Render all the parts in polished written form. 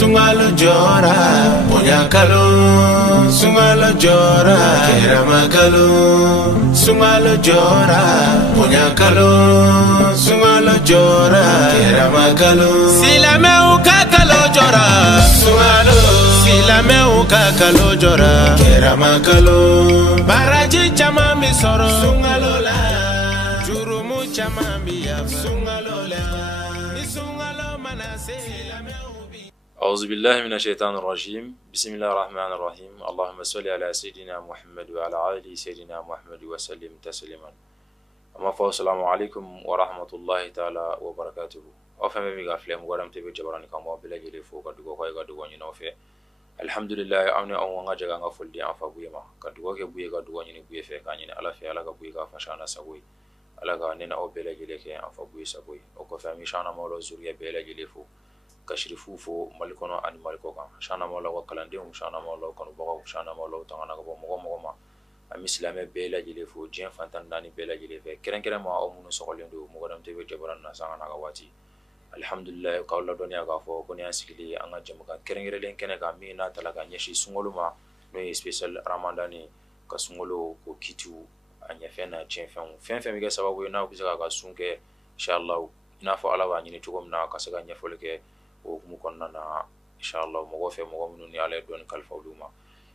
Sungalo jora, Punyakalo, Sungalo jora, Keramakalo, Sungalo jora, Punyakalo, Sungalo jora, Keramakalo, Silameu kakalo jora, Sungalo, Silameu kakalo jora, Keramakalo, Baraji chamami soro, Sungalo la, Jurumu chamami ya, Sungalo la, Nisungalo manase, Silameu. أعوذ بالله من الشيطان الرجيم بسم الله الرحمن الرحيم اللهم صل على سيدنا محمد وعلى آل سيدنا محمد وسلم تسليما أما فالسلام عليكم ورحمة الله تعالى وبركاته أفهم ميغا فلم ورم تبي جبراني كما بلا جلي فوق كدغو كاي كدغو ني نوفي الحمد لله أمني أو nga jaga nga fuldi an fa buyema kadغو ke buye kadغو ni buye fe kanyini ala fe ala ka buye ka fashana sagoy ala ka nena o bela jele ke an fa buye sagoy o ko fami shana mawlo zuriya bela jele fo kashrifu fo malikono ani maliko kan shana mawla wa kalandem shana mawla kono bago shana mawla tangana ko mo ma ami islame bela jele fo jien fantan nani bela jele fe keren ma o munu sokolendo mo godam tebe jabaran na sanga na wati alhamdulillah qawla dunya ga fo ko ni asikili anga jamuka keren len kene ga mi na talaga nyeshi sungolo ma no special ramadani ka sungolo ko kitu anya fe na jien fe mi ga sababu na ko ga sunke inshallah ina fo ala wa nyini tugum na ka saga nya folke o mukonna na inshallah mo gofe mo gomnu ni ale don kalfa uluma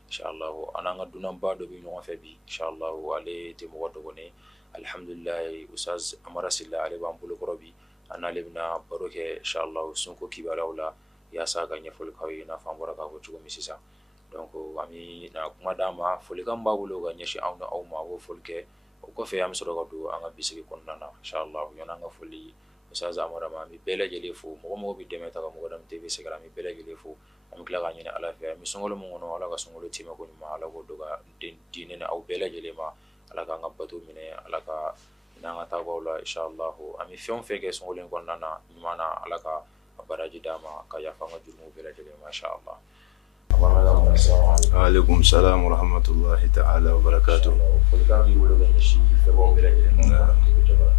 inshallah ananga dunan ba do bi no fe bi inshallah ale te mo godo ne alhamdulillah ustaz amara silla ale ban bulu korobi ana lebna baroke inshallah sunko kibala wala ya saga nya fol kawi na fambora ka ko tugo misisa donc ami na kuma dama folikam ba bulo ga nyashi awna aw ma wo folke ko fe am soro godo anga bisigi konna na inshallah yona nga foli ustaz amara ma mi bela jele fo mo bi demeta ko mo dam tv segara mi bela jele fo am kila ga nyina ala fe mi songolo mo ngono ala ga songolo tima ko ma ala go doga dine na aw bela jele ma ala ga ngabatu mine ala ga ina ngata wala inshallah ami fion fege songolo ko nana mana ala ga baraji dama ka ya fa ngajul mo bela jele ma sha Allah. Alaikum salam wa rahmatullahi ta'ala wa barakatuh.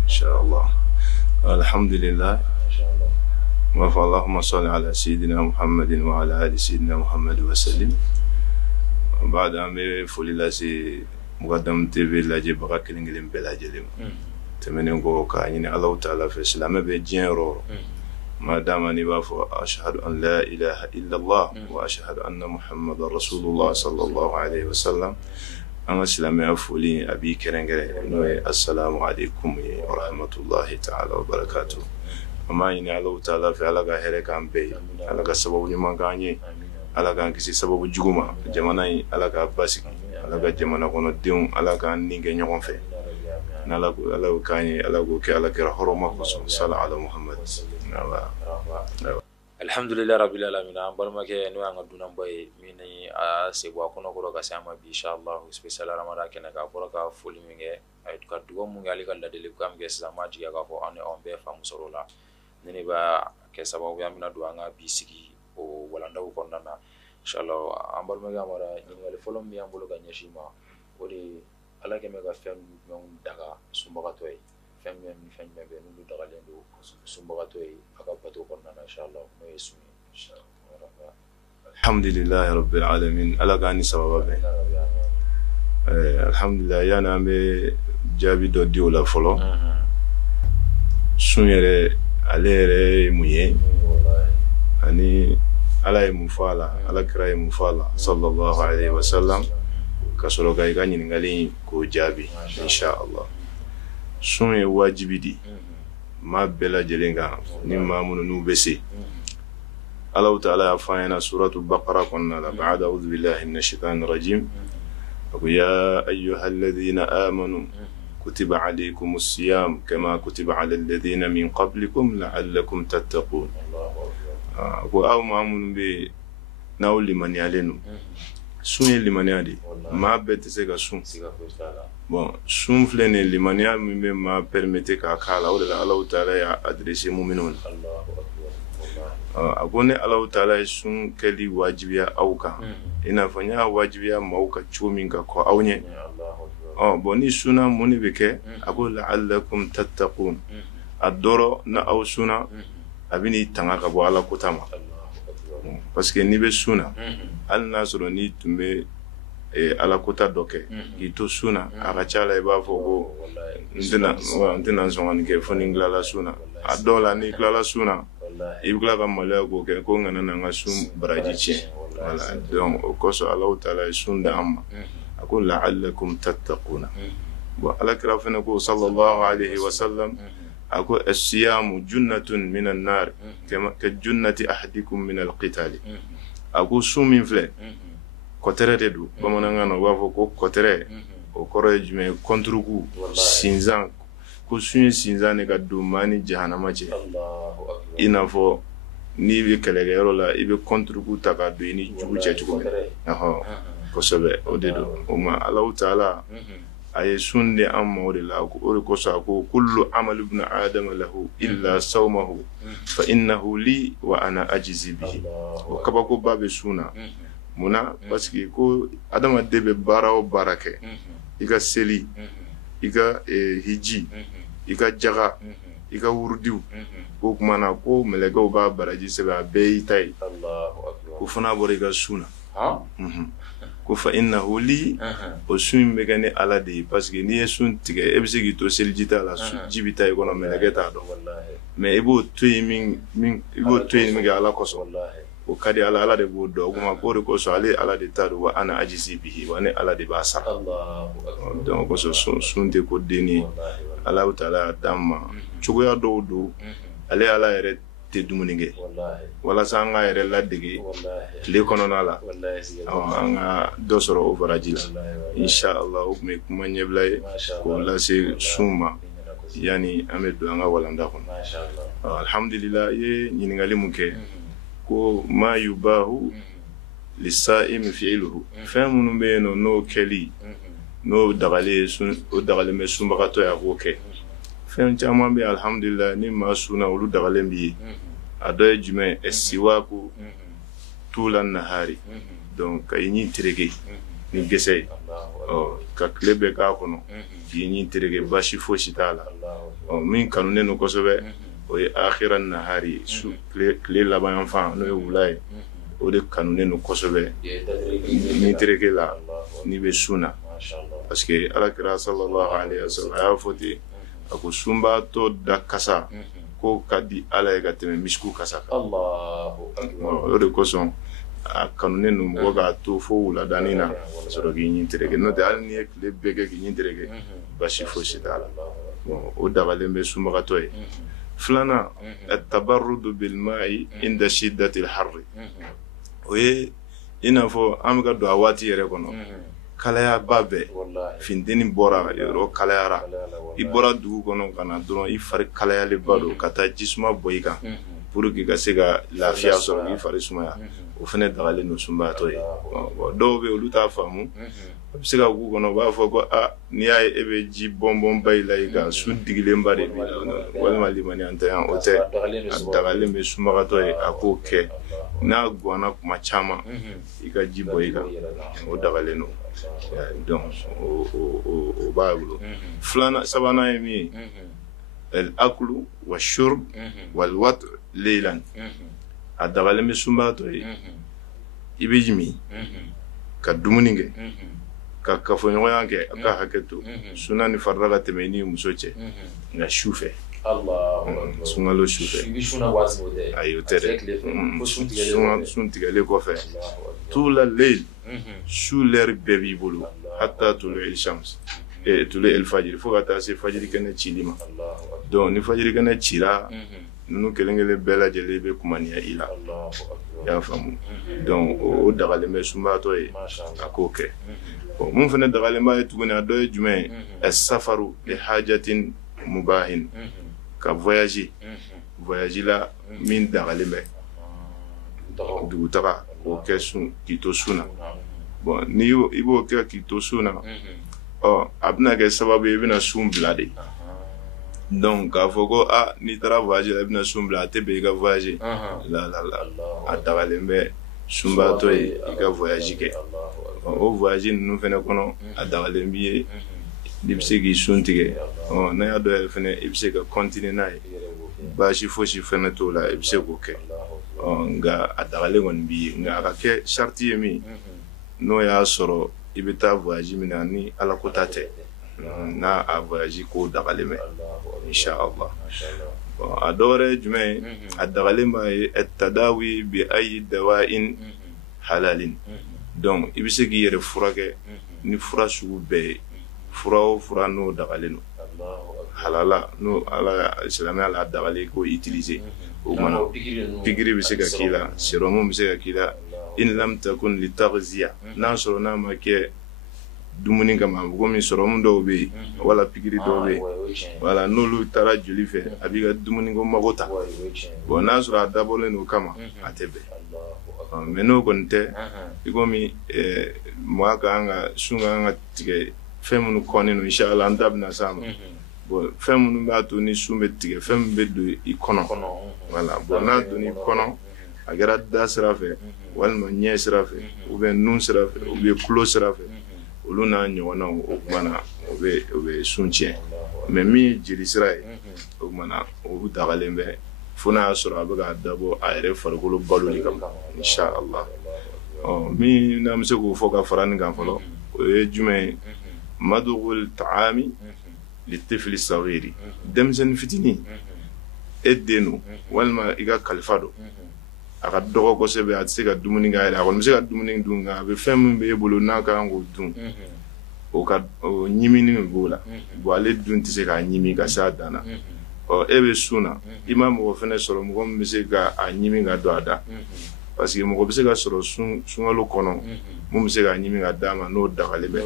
Inshallah. الحمد لله اللهم صل على سيدنا محمد وعلى آل سيدنا محمد وسلم بعد أن فللاسي مقدم تبي لاجي بقى كلين بلا جلم تمنين قو كاين الله تعالى في الإسلام بيجين رو ما دام أني بافو أشهد أن لا إله إلا الله وأشهد أن محمد رسول الله صلى الله عليه وسلم أنا سلامي أفولي أبي كرنجري نوي السلام عليكم ورحمة الله تعالى وبركاته أما إني الله تعالى في علاقة هرك عم بي علاقة سبب جمان كاني علاقة كسي سبب جوما جماناي علاقة باسك علاقة جمانا كنا ديم علاقة نيجي نيوم في علاقة كاني علاقة كعلاقة حرمة خصوصا صلى على محمد alhamdulillah rabbil alamin am balma ke no anga dunan boy mini a sebo kono ko ga sama bi inshallah special ramada ke na ka ko ka fuli minge ay ka dugo mu ngali kala de kam ge sama ji ga ko on be fa musorola nini ba ke sababu ya mina duanga bi sigi o wala ndaw ko nana inshallah am balma ga mara ni ngali folom mi am bolo ga nyashima odi ala ke me ga fem mon daga sumba ka toy fem me be nu daga lendo sumba ka toy aka pato ko nana inshallah no yesumi inshallah alhamdulillah rabbil alamin ala gani sababa be alhamdulillah yana me jabi do di wala folo sunyere alere muye ani ala mufala ala kira mufala sallallahu alaihi wasallam kasoro ga gani ngali ko jabi inshallah sunye wajibi di ma bela jelenga ni mamunu nubesi الله تعالى فاينا سورة البقرة قلنا بعد أعوذ بالله من الشيطان الرجيم يا أيها الذين آمنوا كتب عليكم الصيام كما كتب على الذين من قبلكم لعلكم تتقون أو مامون بي ناول لمن يالينو سون لمن يالي ما بتسيغا سون bon sun flene limaniya min be ma permettre ka kala o la Allah taala ya adresser mu'minun agone Allah taala sun kali wajibiya auka ina fanya wajibiya mauka chumin ka ko awnye boni suna muni beke ago la'allakum tattaqun a dɔrɔ na aw sunna a bɛ n'i tanga ka bɔ ala kota ma parce que n'i bɛ sunna hali n'a sɔrɔ n'i tun bɛ ala kota dɔ kɛ k'i to sunna a ka ca la i b'a fɔ ko n tɛna sɔn ka nin kɛ fo ni n tilala sunna a dɔw la n'i tilala sunna i bɛ tila ka maloya k'o kɛ ko n kana na n ka sun baraji tiɲɛ voilà donc o kosɔn Alahu taala ye sun da an ma a ko la'allakum tattaquna bon alakira fana ko sallallahu alayhi wa sallam a ko as-siyamu junnatun min an-nar ka junnati ahadikum min al-qital a ko sun min filɛ kɔtɛrɛ de don bamanankan na u b'a fɔ ko kɔtɛrɛ o kɔrɔ ye jumɛn ye kɔnturuku sinzan ko sun ye sinzan de ka don maa ni jahanama cɛ i n'a fɔ n'i bɛ kɛlɛkɛyɔrɔ la i bɛ kɔnturuku ta ka don i ni jugu cɛ cogo min kosɛbɛ o de don o ma Alahu taala a ye sun di an ma o de la o de kosɔn a ko kullu amali ibn adama lahu illa sawmahu fa innahu li wa ana ajizi bihi o kabakoba bɛ sun na munna parce que ko adamaden bɛ baara o baara kɛ i ka seli i ka hiji i ka jaga i ka wurudiw ko kuma na ko mɛlɛkɛw b'a baraji sɛbɛn a bɛɛ y'i ta ye ko fana bɔra i ka sun na ko fa innahu li o sun in bɛ kɛ ni ala de ye parce que n'i ye sun tigɛ e bɛ se k'i to seliji t'a la ji bɛ taa i kɔnɔ mɛlɛkɛ t'a dɔn mais i b'o to yen min kɛ ala kosɔn o ka di ala de b'o dɔn o kuma k'o de kosɔn ale ala de t'a dɔn wa ana ajizi bihi wa ne ala de b'a sara donc o kosɔn sun tɛ ko denni ye Alahu taala y'a d'an ma cogoya dɔw don ale ala yɛrɛ tɛ dumuni kɛ walasa an ka yɛrɛ ladege tile kɔnɔna la an ka dɔ sɔrɔ o baraji la inshallah o tun ye kuma ɲɛbila ye k'o lase sun ma yani an bɛ don an ka walanda kɔnɔ alhamdulillah i ye ɲininkali mun kɛ ko ma yubahu lisa'imi fi'luhu fɛn minnu bɛ yen nɔ n'o kɛli n'o dagalen bɛ sunbagatɔ ye a k'o kɛ fɛn caman bɛ alhamdulillah ni maa sunna olu dagalen b'i ye a dɔ ye jumɛn siwaku tula nahari donc ka i ɲi tereke ni gɛsɛ ye ka tile bɛɛ k'a kɔnɔ k'i ɲi tereke basi fosi t'a la min kanunen don kosɛbɛ o ye akhira nahari su tile laban yan fan n'o ye wula ye o de kanunen don kosɛbɛ ni tereke la n'i bɛ sunna parce que alakira sallallahu alayhi wa sallam a y'a fɔ ten a ko sunbatɔ da kasa ko ka di ala ye ka tɛmɛ misiku kasa kan o de kosɔn a kanunen don mɔgɔ k'a to fo wuladani na ka sɔrɔ k'i ɲi tereke n'o tɛ hali n'i ye tile bɛɛ kɛ k'i ɲi tereke basi fosi t'a la o dagalen bɛ sunbagatɔ ye filanan at-tabarrudu bil ma'i inda shiddati al-harri o ye i n'a fɔ an bɛ ka don a waati yɛrɛ kɔnɔ kalaya ba bɛɛ finteni bɔra yɔrɔ kalayara i bɔra dugu kɔnɔ ka na dɔrɔn i fari kalayalen ba don ka taa jisuma bɔ i kan pour que ka se ka lafiya sɔrɔ i fari sumaya o fana dagalen don sunbatɔ ye dɔw bɛ olu t'a faamu a bɛ se ka k'u kɔnɔ u b'a fɔ ko n'i y'a ye e bɛ ji bɔnbɔn ba i la i kan su digilenba de b'i la walima limaniya tɛ yan o tɛ a dagalen bɛ sunbagatɔ ye a k'o kɛ n'a guwanna kuma caman i ka ji bɔ i kan o dagalen don donc o b'a bolo sabanan ye min ye al-aklu wa shurb wal wat leylan a dagalen bɛ sunbagatɔ ye i bɛ jimi ka dumuni kɛ ka kafoɲɔgɔnya kɛ a ka hakɛ to sunna ni farida ka tɛmɛ i ni muso cɛ nka su fɛ sunkalo su fɛ ayi o tɛ dɛ sun tigɛlen kɔfɛ tula leyl su lɛri bɛɛ b'i bolo hatta tulu el-shams tulu el-fajiri fo ka taa se fajiri kɛnɛ cili ma donc ni fajiri kɛnɛ cira ninnu kelen kelen bɛɛ lajɛlen bɛ kumaniya i la i y'a faamu donc o dagalen bɛ sunbatɔ ye a k'o kɛ mun fana dagalen b'a ye tuguni a dɔ ye jumɛn ye as-safaru li hajatin mubahin ka voyage la min dagalen bɛ dugutaga k'o kɛ k'i to sun na bon n'i i b'o kɛ k'i to sun na a bɛna kɛ sababu ye i bɛna sun bila de donc k'a fɔ ko n'i taara voyage la i bɛna sun bila a tɛ bɛn i ka voyage la a dagalen bɛ sunbatɔ ye i ka voyage kɛ o voyage ninnu fana kɔnɔ a dagalen b'i ye i bɛ se k'i sun tigɛ n'a y'a dɔn yɛrɛ fɛnɛ i bɛ se ka continuer n'a ye baasi fosi fɛnɛ t'o la i bɛ se k'o kɛ nka a dagalen kɔni b'i ye nka a ka kɛ sariti ye min n'o y'a sɔrɔ i bɛ taa voyage min na ni ala ko ta tɛ n'a a voyage ko dagalen bɛ inshallah a dɔ wɛrɛ ye jumɛn ye a dagalen b'a ye tadawi bi ayi dawa'in halalin donc i bɛ se k'i yɛrɛ furakɛ ni fura sugu bɛɛ ye fura o fura n'o dagalen don halala n'o ala silamɛya la dagalen ko utiliser o mana pikiri bɛ se ka k'i la sérum bɛ se ka k'i la in lam takun li taghziya n'a sɔrɔ n'a ma kɛ dumuni kama komi sérum dɔw bɛ yen wala pikiri dɔw bɛ yen wala n'olu taara joli fɛ a b'i ka dumuni ko mago ta bon n'a sɔrɔ a dabɔlen n'o kama a tɛ bɛn mais n'o kɔni tɛ i komi mɔgɔ kan ka sun kan ka tigɛ fɛn minnu kɔnnen don inshallah an da bɛna s'a ma bon fɛn minnu b'a to ni sun bɛ tigɛ fɛn min bɛ don i kɔnɔ voilà bon n'a donni kɔnɔ a kɛra da sira fɛ walima ɲɛ sira fɛ ou bien nun sira fɛ ou bien tulo sira fɛ olu n'a ɲɔgɔnnaw o kumana o bɛ sun tiɲɛ mais min ye jeli sira ye o kumana o dagalen bɛ fo n'a y'a sɔrɔ a bɛ ka dabɔ a yɛrɛ farikolo baloli kama inshallah min n'an bɛ se k'o fɔ ka fara nin kan fɔlɔ o ye jumɛn ye madugul ta'ami litifli saghiri denmisɛnnin fitinin e den don walima i ka kalifa don a ka dɔgɔ kosɛbɛ a tɛ se ka dumuni kɛ a yɛrɛ a kɔni bɛ se ka dumuni dun nka a bɛ fɛn min b'e bolo n'a ka kan k'o dun o ɲimini min b'o la bon ale dun tɛ se k'a ɲimi ka se a dan na e bɛ sun na i ma mɔgɔ fɛnɛ sɔrɔ mɔgɔ min bɛ se ka a ɲimi ka don a da parce que mɔgɔ bɛ se ka sɔrɔ sunkalo kɔnɔ mun bɛ se k'a ɲimi ka d'a ma n'o dagalen bɛ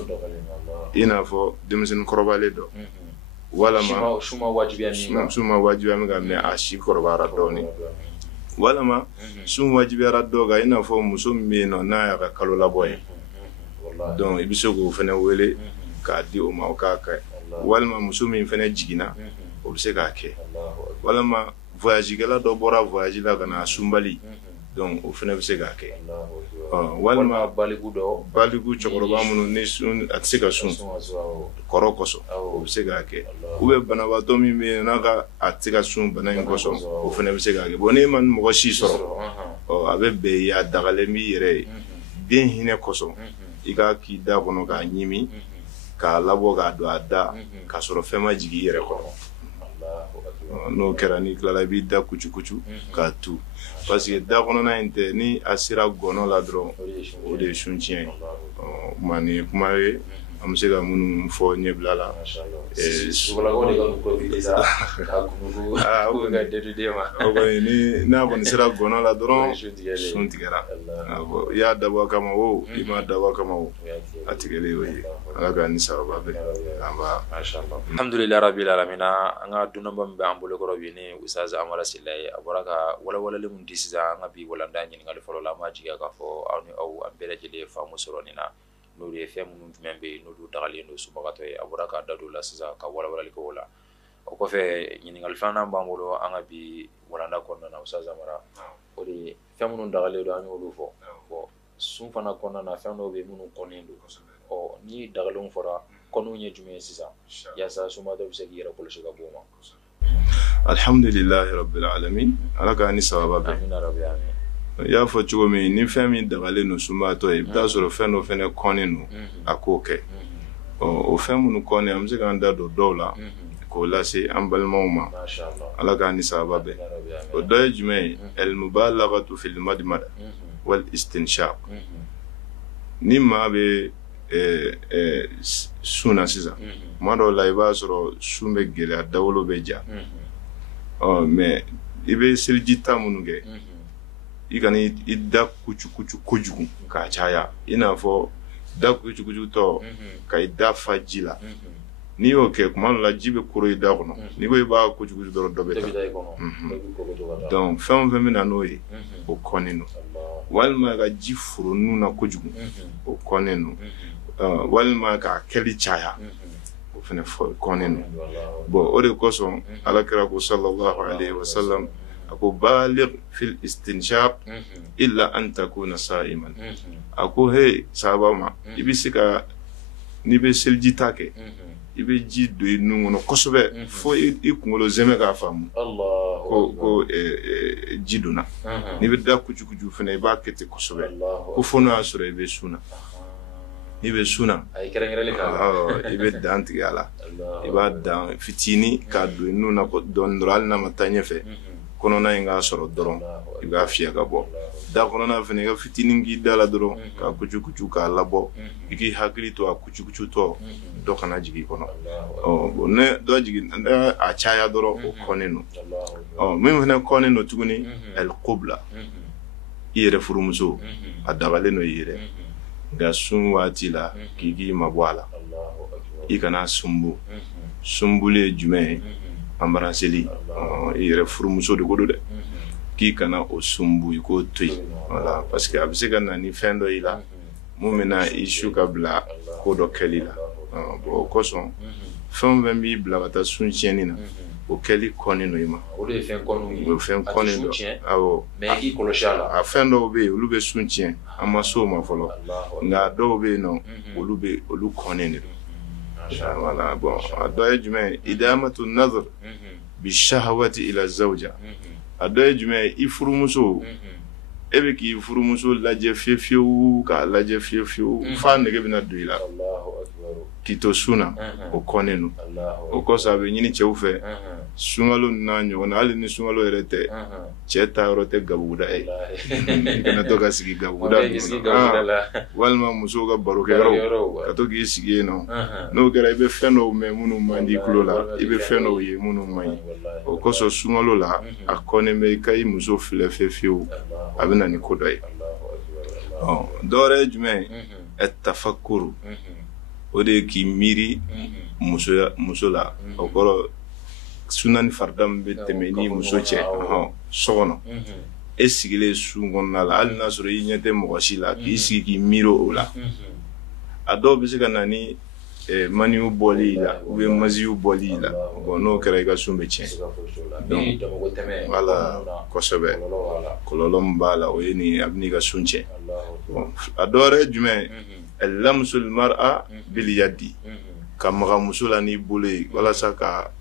i n'a fɔ denmisɛnnin kɔrɔbalen dɔ walama suma wajibiya min ka minɛ a si kɔrɔbayara dɔɔnin walama sun wajibiyara dɔ kan i n'a fɔ muso min bɛ yen nɔ n'a y'a ka kalo labɔ ye donc i bɛ se k'o fɛnɛ wele k'a di o ma o k'a kɛ walima muso min fɛnɛ jiginna o bɛ se k'a kɛ walama voyagekɛla dɔ bɔra voyage la ka na sunbali donc o fɛnɛ bɛ se k'a kɛ walima baliku cɛkɔrɔba minnu ni sun a tɛ se ka sun kɔrɔ kosɔn o bɛ se k'a kɛ ou bien banabaatɔ min bɛ yen n'a ka a tɛ se ka sun bana in kosɔn o fɛnɛ bɛ se k'a kɛ bon n'e ma mɔgɔ si sɔrɔ a bɛ bɛn i a dagalen b'i yɛrɛ ye den hinɛ kosɔn i ka k'i da kɔnɔ k'a ɲimi k'a labɔ k'a don a da k'a sɔrɔ fɛn ma jigin i yɛrɛ kɔrɔ n'o kɛra n'i tilala i b'i da kucu k'a tu parce que da kɔnɔna in tɛ ni a sera gɔnɔ la dɔrɔn o de ye sun tiɲɛ ye kuma nin ye kuma ye an bɛ se ka minnu fɔ ɲɛbila la n'a kɔni sera gɔnɔ la dɔrɔn sun tigɛra i y'a dabɔ a kama o i m'a dabɔ a kama o a tigɛlen y'o ye ala ka ni sababa bɛ alhamdulillahi rabbil alamin an ka dunanba min bɛ an bolokɔrɔ bi ni Ustaz Amara Sila ye a bɔra ka walawalali min di sisan an ka bi walanda ɲininkali fɔlɔ la an b'a jigiya k'a fɔ aw ni aw an bɛɛ lajɛlen ye faamu sɔrɔ nin na n'olu ye fɛn minnu jumɛn bɛ yen n'olu dagalen don subagatɔ ye a bɔra k'a da don o la sisan ka walawalali kɛ o la o kɔfɛ ɲininkali filanan b'an bolo an ka bi walanda kɔnɔna na Ustaz Amara o de ye fɛn minnu dagalen don an y'olu fɔ bon sun fana kɔnɔna na fɛn dɔw bɛ minnu kɔnnen don ni dagalenw fɔra kɔnniw ye jumɛn ye sisan yaasa sunbatɔ bɛ se k'i yɛrɛ kɔlɔsi ka bɔ o ma alhamdulillahi rabbil alamin ala ka ni sababa bɛ i y'a fɔ cogo min ni fɛn min dagalen don sunbatɔ ye i bɛ taa sɔrɔ fɛn dɔ fɛnɛ kɔnnen don a k'o kɛ o fɛn minnu kɔnnen an bɛ se k'an da don dɔw la k'o lase an balimaw ma ala ka ni sababa bɛ o dɔ ye jumɛn ye al-mubalaghatu fil madmada wal istinshaq ni maa bɛ sun na sisan tuma dɔw la i b'a sɔrɔ sun bɛ gɛlɛya dawolo bɛ ja mais i bɛ seliji ta minnu kɛ i kana i da kucu kojugu k'a caya i n'a fɔ da kucu tɔ ka i da fa ji la n'i y'o kɛ tuma dɔ la ji bɛ koro i da kɔnɔ n'i ko i b'a kucu dɔrɔn dɔ bɛ taa donc fɛn o fɛn bɛ na n'o ye o kɔnnen don walima ka ji foro nun na kojugu o kɔnnen don walima k'a kɛli caya o fɛnɛ kɔnnen don bon o de kosɔn alakira ko sallallahu alaihi wasallam a ko baligh fil istinshaq illa an takuna sa'iman a ko hey sahaba ma i bɛ se ka n'i bɛ seliji ta kɛ i i bɛ ji don i nun kɔnɔ kosɛbɛ fo i kunkolo zɛmɛ k'a faamu ko ji donna n'i bɛ da kucukucu fana i b'a kɛ ten kosɛbɛ ko fo n'o y'a sɔrɔ i bɛ sun na n'i bɛ sun na i bɛ dan tigɛ a la i b'a dan fitinin k'a don i nun na dɔɔnin dɔrɔn hali n'a ma taa ɲɛfɛ kɔnɔna in k'a sɔrɔ dɔrɔn i b'a fiyɛ ka bɔ da kɔnɔna fana i ka fitinin k'i da la dɔrɔn k'a kucukucu k'a labɔ i k'i hakili to a kucukucutɔ dɔ kana jigin i kɔnɔ bon ne dɔ jigin a caya dɔrɔn o kɔnnen don min fana kɔnnen don tuguni al-qubla i yɛrɛ furumuso a dabalen don i yɛrɛ nka sun waati la k'i mabɔ a la i kana sunbu sunbuli ye jumɛn ye embrasseli i yɛrɛ furumuso de ko don dɛ k'i kana o sunbu i k'o to yen voilà parce que a bɛ se ka na ni fɛn dɔ i la mun bɛna i su ka bila ko dɔ kɛli la bon o kosɔn fɛn o fɛn b'i bila ka taa sun tiɲɛni na o kɛli kɔnnen don i ma o de ye fɛn kɔnnen ye o fɛn kɔnnen don awɔ mais i kɔlɔsi a la a fɛn dɔw bɛ yen olu bɛ sun tiɲɛ an ma s'o ma fɔlɔ nka dɔw bɛ yen nɔ olu kɔnnen de don voilà bon a dɔ ye jumɛn ye idamatu nazar bi shahawati ila zawja a dɔ ye jumɛn ye i furumuso e bɛ k'i furumuso lajɛ fiyewu k'a lajɛ fiyewu f'a nege bɛna don i la k'i to sun na o kɔnnen don o kɔsɔn a bɛ ɲini cɛw fɛ sunkalo n'a ɲɔgɔn na hali ni sunkalo yɛrɛ tɛ cɛ ta yɔrɔ tɛ gabuguda ye i kana to ka sigi gabuguda walima musow ka barokɛyɔrɔ ka to k'i sigi yen nɔ n'o kɛra i bɛ fɛn dɔw mɛn minnu man di i tulo la i bɛ fɛn dɔw ye minnu man ɲi o kɔsɔn sunkalo la a kɔnnen bɛ i ka i muso filɛ fiyewu a bɛ na ni ko dɔ ye dɔwɛrɛ ye jumɛn ye tafakuru o de ye k'i miiri muso la o kɔrɔ sunani farida min bɛ tɛmɛ ni muso cɛ so kɔnɔ e sigilen sun kɔnɔna la hali n'a sɔrɔ i ɲɛ tɛ mɔgɔ si la k'i sigi k'i miiri o la a dɔw bɛ se ka na ni maniw bɔli la ou bien masiw bɔli la bon n'o kɛra i ka sun bɛ tiɲɛ voilà kosɛbɛ kɔlɔlɔ min b'a la o ye nin a bɛ n'i ka sun tiɲɛ a dɔ wɛrɛ ye jumɛn ye lamsul mar'a bil yadi ka maga muso la n'i bolo ye walasa ka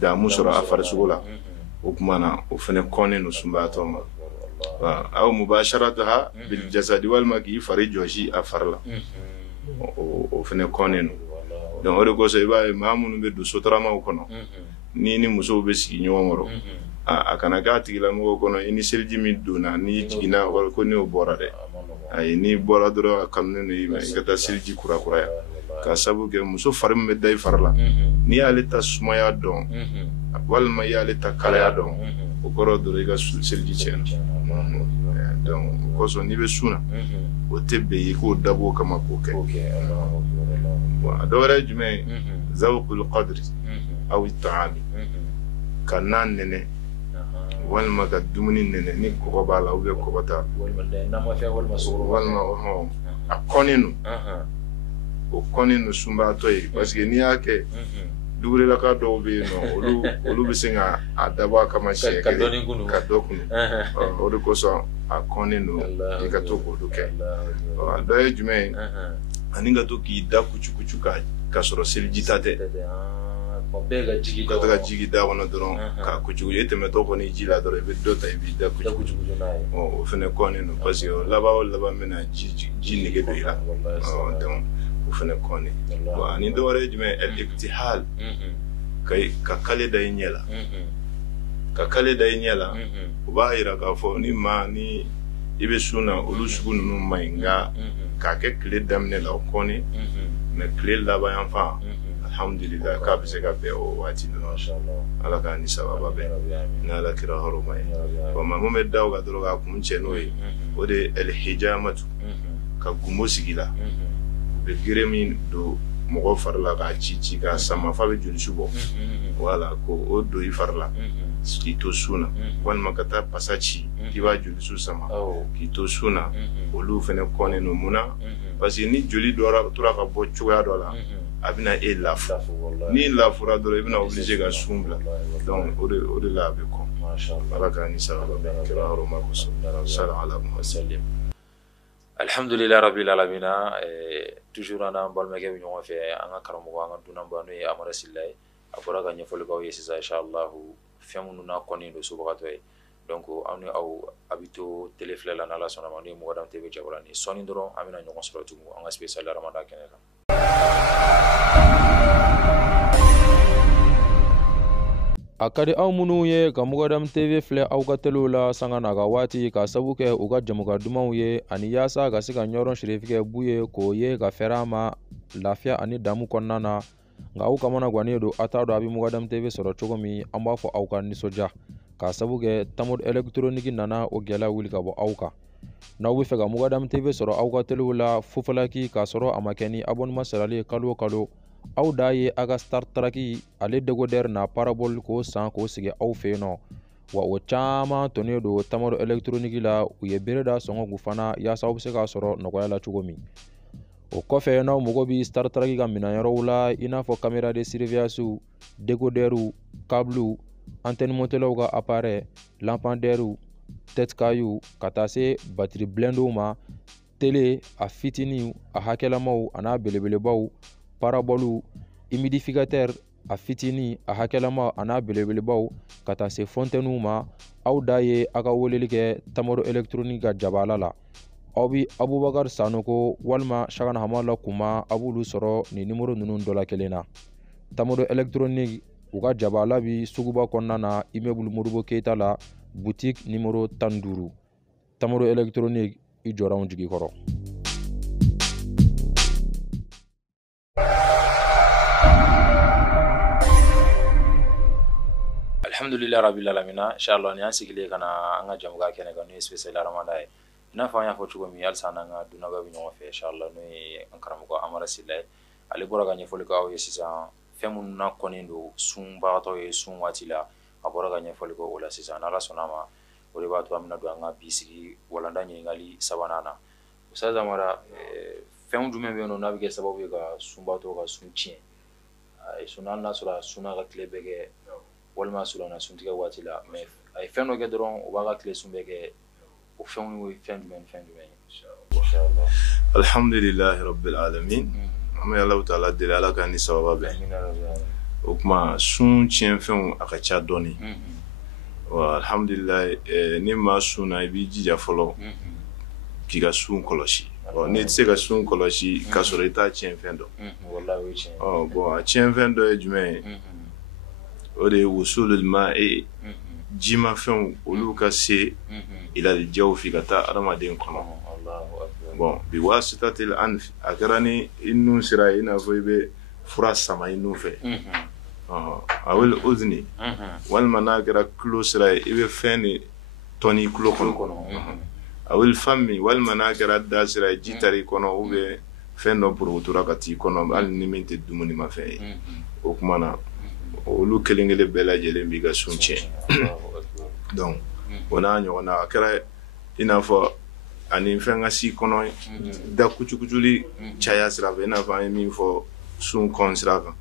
damu sɔrɔ a farisogo la o tuma na o fana kɔnnen don sunbayatɔ ma aw mubasharataha bil jasadi walima k'i fari jɔsi a fari la o fana kɔnnen don donc o de kosɔn i b'a ye maa minnu bɛ don sotaramaw kɔnɔ ni musow bɛ sigi ɲɔgɔn kɔrɔ a kana k'a tigilamɔgɔ kɔnɔ i ni seliji min donna n'i jiginna wala ko n'o bɔra dɛ ayi n'i bɔra dɔrɔn a kanunen don i ma i ka taa seliji kurakuraya ka sabu kɛ muso fari min bɛ da i fari la n'i y'ale ta sumaya dɔn walima i y'ale ta kalaya dɔn o kɔrɔ dɔrɔn i ka seliji tiɲɛna donc o kosɔn n'i bɛ sun na o tɛ bɛn i k'o dabɔ o kama k'o kɛ a dɔ wɛrɛ ye jumɛn ye zawqul qadri aw ta'ami ka na nɛnɛ walima ka dumuni nɛnɛ ni kɔgɔ b'a la ou bien kɔgɔ t'a la walima a kɔnnen don o kɔnnen don sunbatɔ ye parce que n'i y'a kɛ dugulaka dɔw bɛ yen nɔ olu bɛ se ka a dabɔ a kama siɲɛ kelen ka dɔ kunu o de kosɔn a kɔnnen don i ka to k'olu kɛ a dɔ ye jumɛn ye ani ka to k'i da kucukucu ka sɔrɔ seliji ta tɛ ka to ka jigi da kɔnɔ dɔrɔn ka kucukucu e tɛmɛtɔ kɔni ji la dɔrɔn i bɛ dɔ ta i b'i da kucukucu o fana kɔnnen don parce que laban o laban bɛna ji nege don i la donc o fana kɔnnen ani dɔ wɛrɛ ye jumɛn ye al-iktihal ka kale da i ɲɛ la ka kale da i ɲɛ la o b'a jira k'a fɔ ni i bɛ sun na olu sugu ninnu ma ɲi nka k'a kɛ tile daminɛ la o kɔnnen mais tile laban yan fan alhamdulillah k'a bɛ se ka bɛn o waati ninnu ala k'a ni sababa bɛn ni ala kira hɔrɔma ye bon maa mun bɛ da o kan dɔrɔn k'a kun cɛ n'o ye o de ye al-hijamatu ka gunbo sigi la u bɛ gere min don mɔgɔ fari la k'a ci k'a sama f'a bɛ joli su bɔ wala ko o don i fari la k'i to sun na walima ka taa pasa ci k'i b'a joli su sama k'i to sun na olu fana kɔnnen don mun na parce que ni joli tora ka bɔ cogoya dɔ la a bɛna e lafu ni lafura dɔrɔn i bɛna obligé ka sun bila donc o de la a bɛ kɔn ala k'a ni sababa bɛn kira hɔrɔma kosɔn sala ala muhammad Alhamdulillah rabbil alamina. Toujours on a un bal mege ɲɔgɔn fɛ an ka karamɔgɔ an ka dunanba n'o ye Amara Sila ye a bɔra ka ɲɛfɔli k'aw ye sisan inshallah fɛn minnu na kɔni don sobagatɔ ye donc aw ni aw a bɛ to télé filɛ la n'Ala sɔnna ma n'o ye Mugadam TV jabaranin sɔni dɔrɔn an bɛna ɲɔgɔn sɔrɔ tugun an ka spécial Ramadan kɛnɛ kan. A ka di aw minnu ye ka Mugadam TV filɛ aw ka telew la sanga n'a ka waati ka sabu kɛ u ka jamuka dumanw ye ani yaasa ka se ka ɲɔrɔn sirifikɛ bu ye k'o ye ka fɛrɛ a ma lafiya ani damu kɔnɔna na nka aw kamana gannen don a t'a dɔn a bɛ Mugadam TV sɔrɔ cogo min an b'a fɔ aw ka nisɔndiya ka sabu kɛ tamod électronique nana o gɛlɛya wuli ka bɔ aw kan n'aw bɛ fɛ ka Mugadam TV sɔrɔ aw ka telew la fofalaki k'a sɔrɔ a ma kɛ ni abonnement sarali ye kalo o kalo aw da ye a ka Star Traki ale decoder na parabole k'o san k'o sigi aw fɛ yen nɔ wa o caman tonnen don tamaro électronique la u ye bere da sɔngɔ k'u fana yaasa aw bɛ se k'a sɔrɔ nɔgɔya la cogo min o kɔfɛ n'aw mago bɛ Star Traki ka minɛnyɔrɔw la i n'a fɔ caméra de surveillance decoderw câble antenne montelaw ka appareil lampadaire tête caillou ka taa se batterie blendow ma télé a fitinin a hakɛlamaw a n'a belebelebaw parabolu humidificateur a fitini a hakɛlama a n'a belebelebaw ka taa se fontaine ma aw da ye a ka weleli kɛ tamaro électronique ka jabala la aw bi Abubakar Sanoko walima Chakana Hamala kuma a b'olu sɔrɔ ni numéro ninnu dɔ la kelen na tamaro électronique u ka jabala bi suguba kɔnɔna na immeuble Modibo Keyita la boutique numéro 15 tamaro électronique i jɔra anw jigi kɔrɔ. Alhamdulillah rabbil alamina inshallah ni an sigilen kana an ka jamuka kɛnɛ kan n'o ye spécial Ramadan ye i n'a fɔ an y'a fɔ cogo min halisa n'an ka dunaba bɛ ɲɔgɔn fɛ inshallah n'o ye an karamɔgɔ Amara Sila ye ale bɔra ka ɲɛfɔli k'aw ye sisan fɛn minnu na kɔni don sunbagatɔ ye sun waati la a bɔra ka ɲɛfɔli k'o la sisan n'Ala sɔnna ma o de b'a to an bɛna don an ka bi sigi walanda ɲininkali sabanan na Ustaz Amara fɛn jumɛn bɛ yen nɔ n'a bɛ kɛ sababu ye ka sunbagatɔ ka sun tiɲɛ sun hali n'a sɔrɔ a sunna ka tile bɛɛ kɛ walima surana suntigɛ waati la mais a ye fɛn dɔ kɛ dɔrɔn o b'a ka tile sun bɛɛ kɛ o fɛnw ye fɛn jumɛn ni fɛn jumɛn ye inshallah. Alhamdulillahi rabbil alamin an bɛ Alahu taala deli Ala ka ni sababa bɛɛ o kuma sun tiɲɛ fɛnw a ka ca dɔɔni wa alhamdulillahi ni maa sunna i b'i jija fɔlɔ k'i ka sun kɔlɔsi ne tɛ se ka sun kɔlɔsi k'a sɔrɔ i t'a tiɲɛ fɛn dɔn bon a tiɲɛ fɛn dɔ ye jumɛn ye o de ye wusulul ma'i jima fɛnw olu ka se ilal jawfi ka taa adamaden kɔnɔ bon bi wasitatil anf a kɛra ni i nun sera i n'a fɔ i bɛ fura sama i nun fɛ awil udni walima n'a kɛra tulo sera i bɛ fɛn de tɔni tulo kɔnɔ awil fami walima n'a kɛra da sera ji tari kɔnɔ ou bien fɛn dɔ porokotora ka t'i kɔnɔ hali ni min tɛ dumuni ma fɛn ye o kuma na olu kelen kelen bɛɛ lajɛlen b'i ka sun tiɲɛ donc o n'a ɲɔgɔn na a kɛra i n'a fɔ ani fɛn ka si kɔnɔ da kucukuli caya sira fɛ i n'a fɔ an ye min fɔ sun kɔn sira kan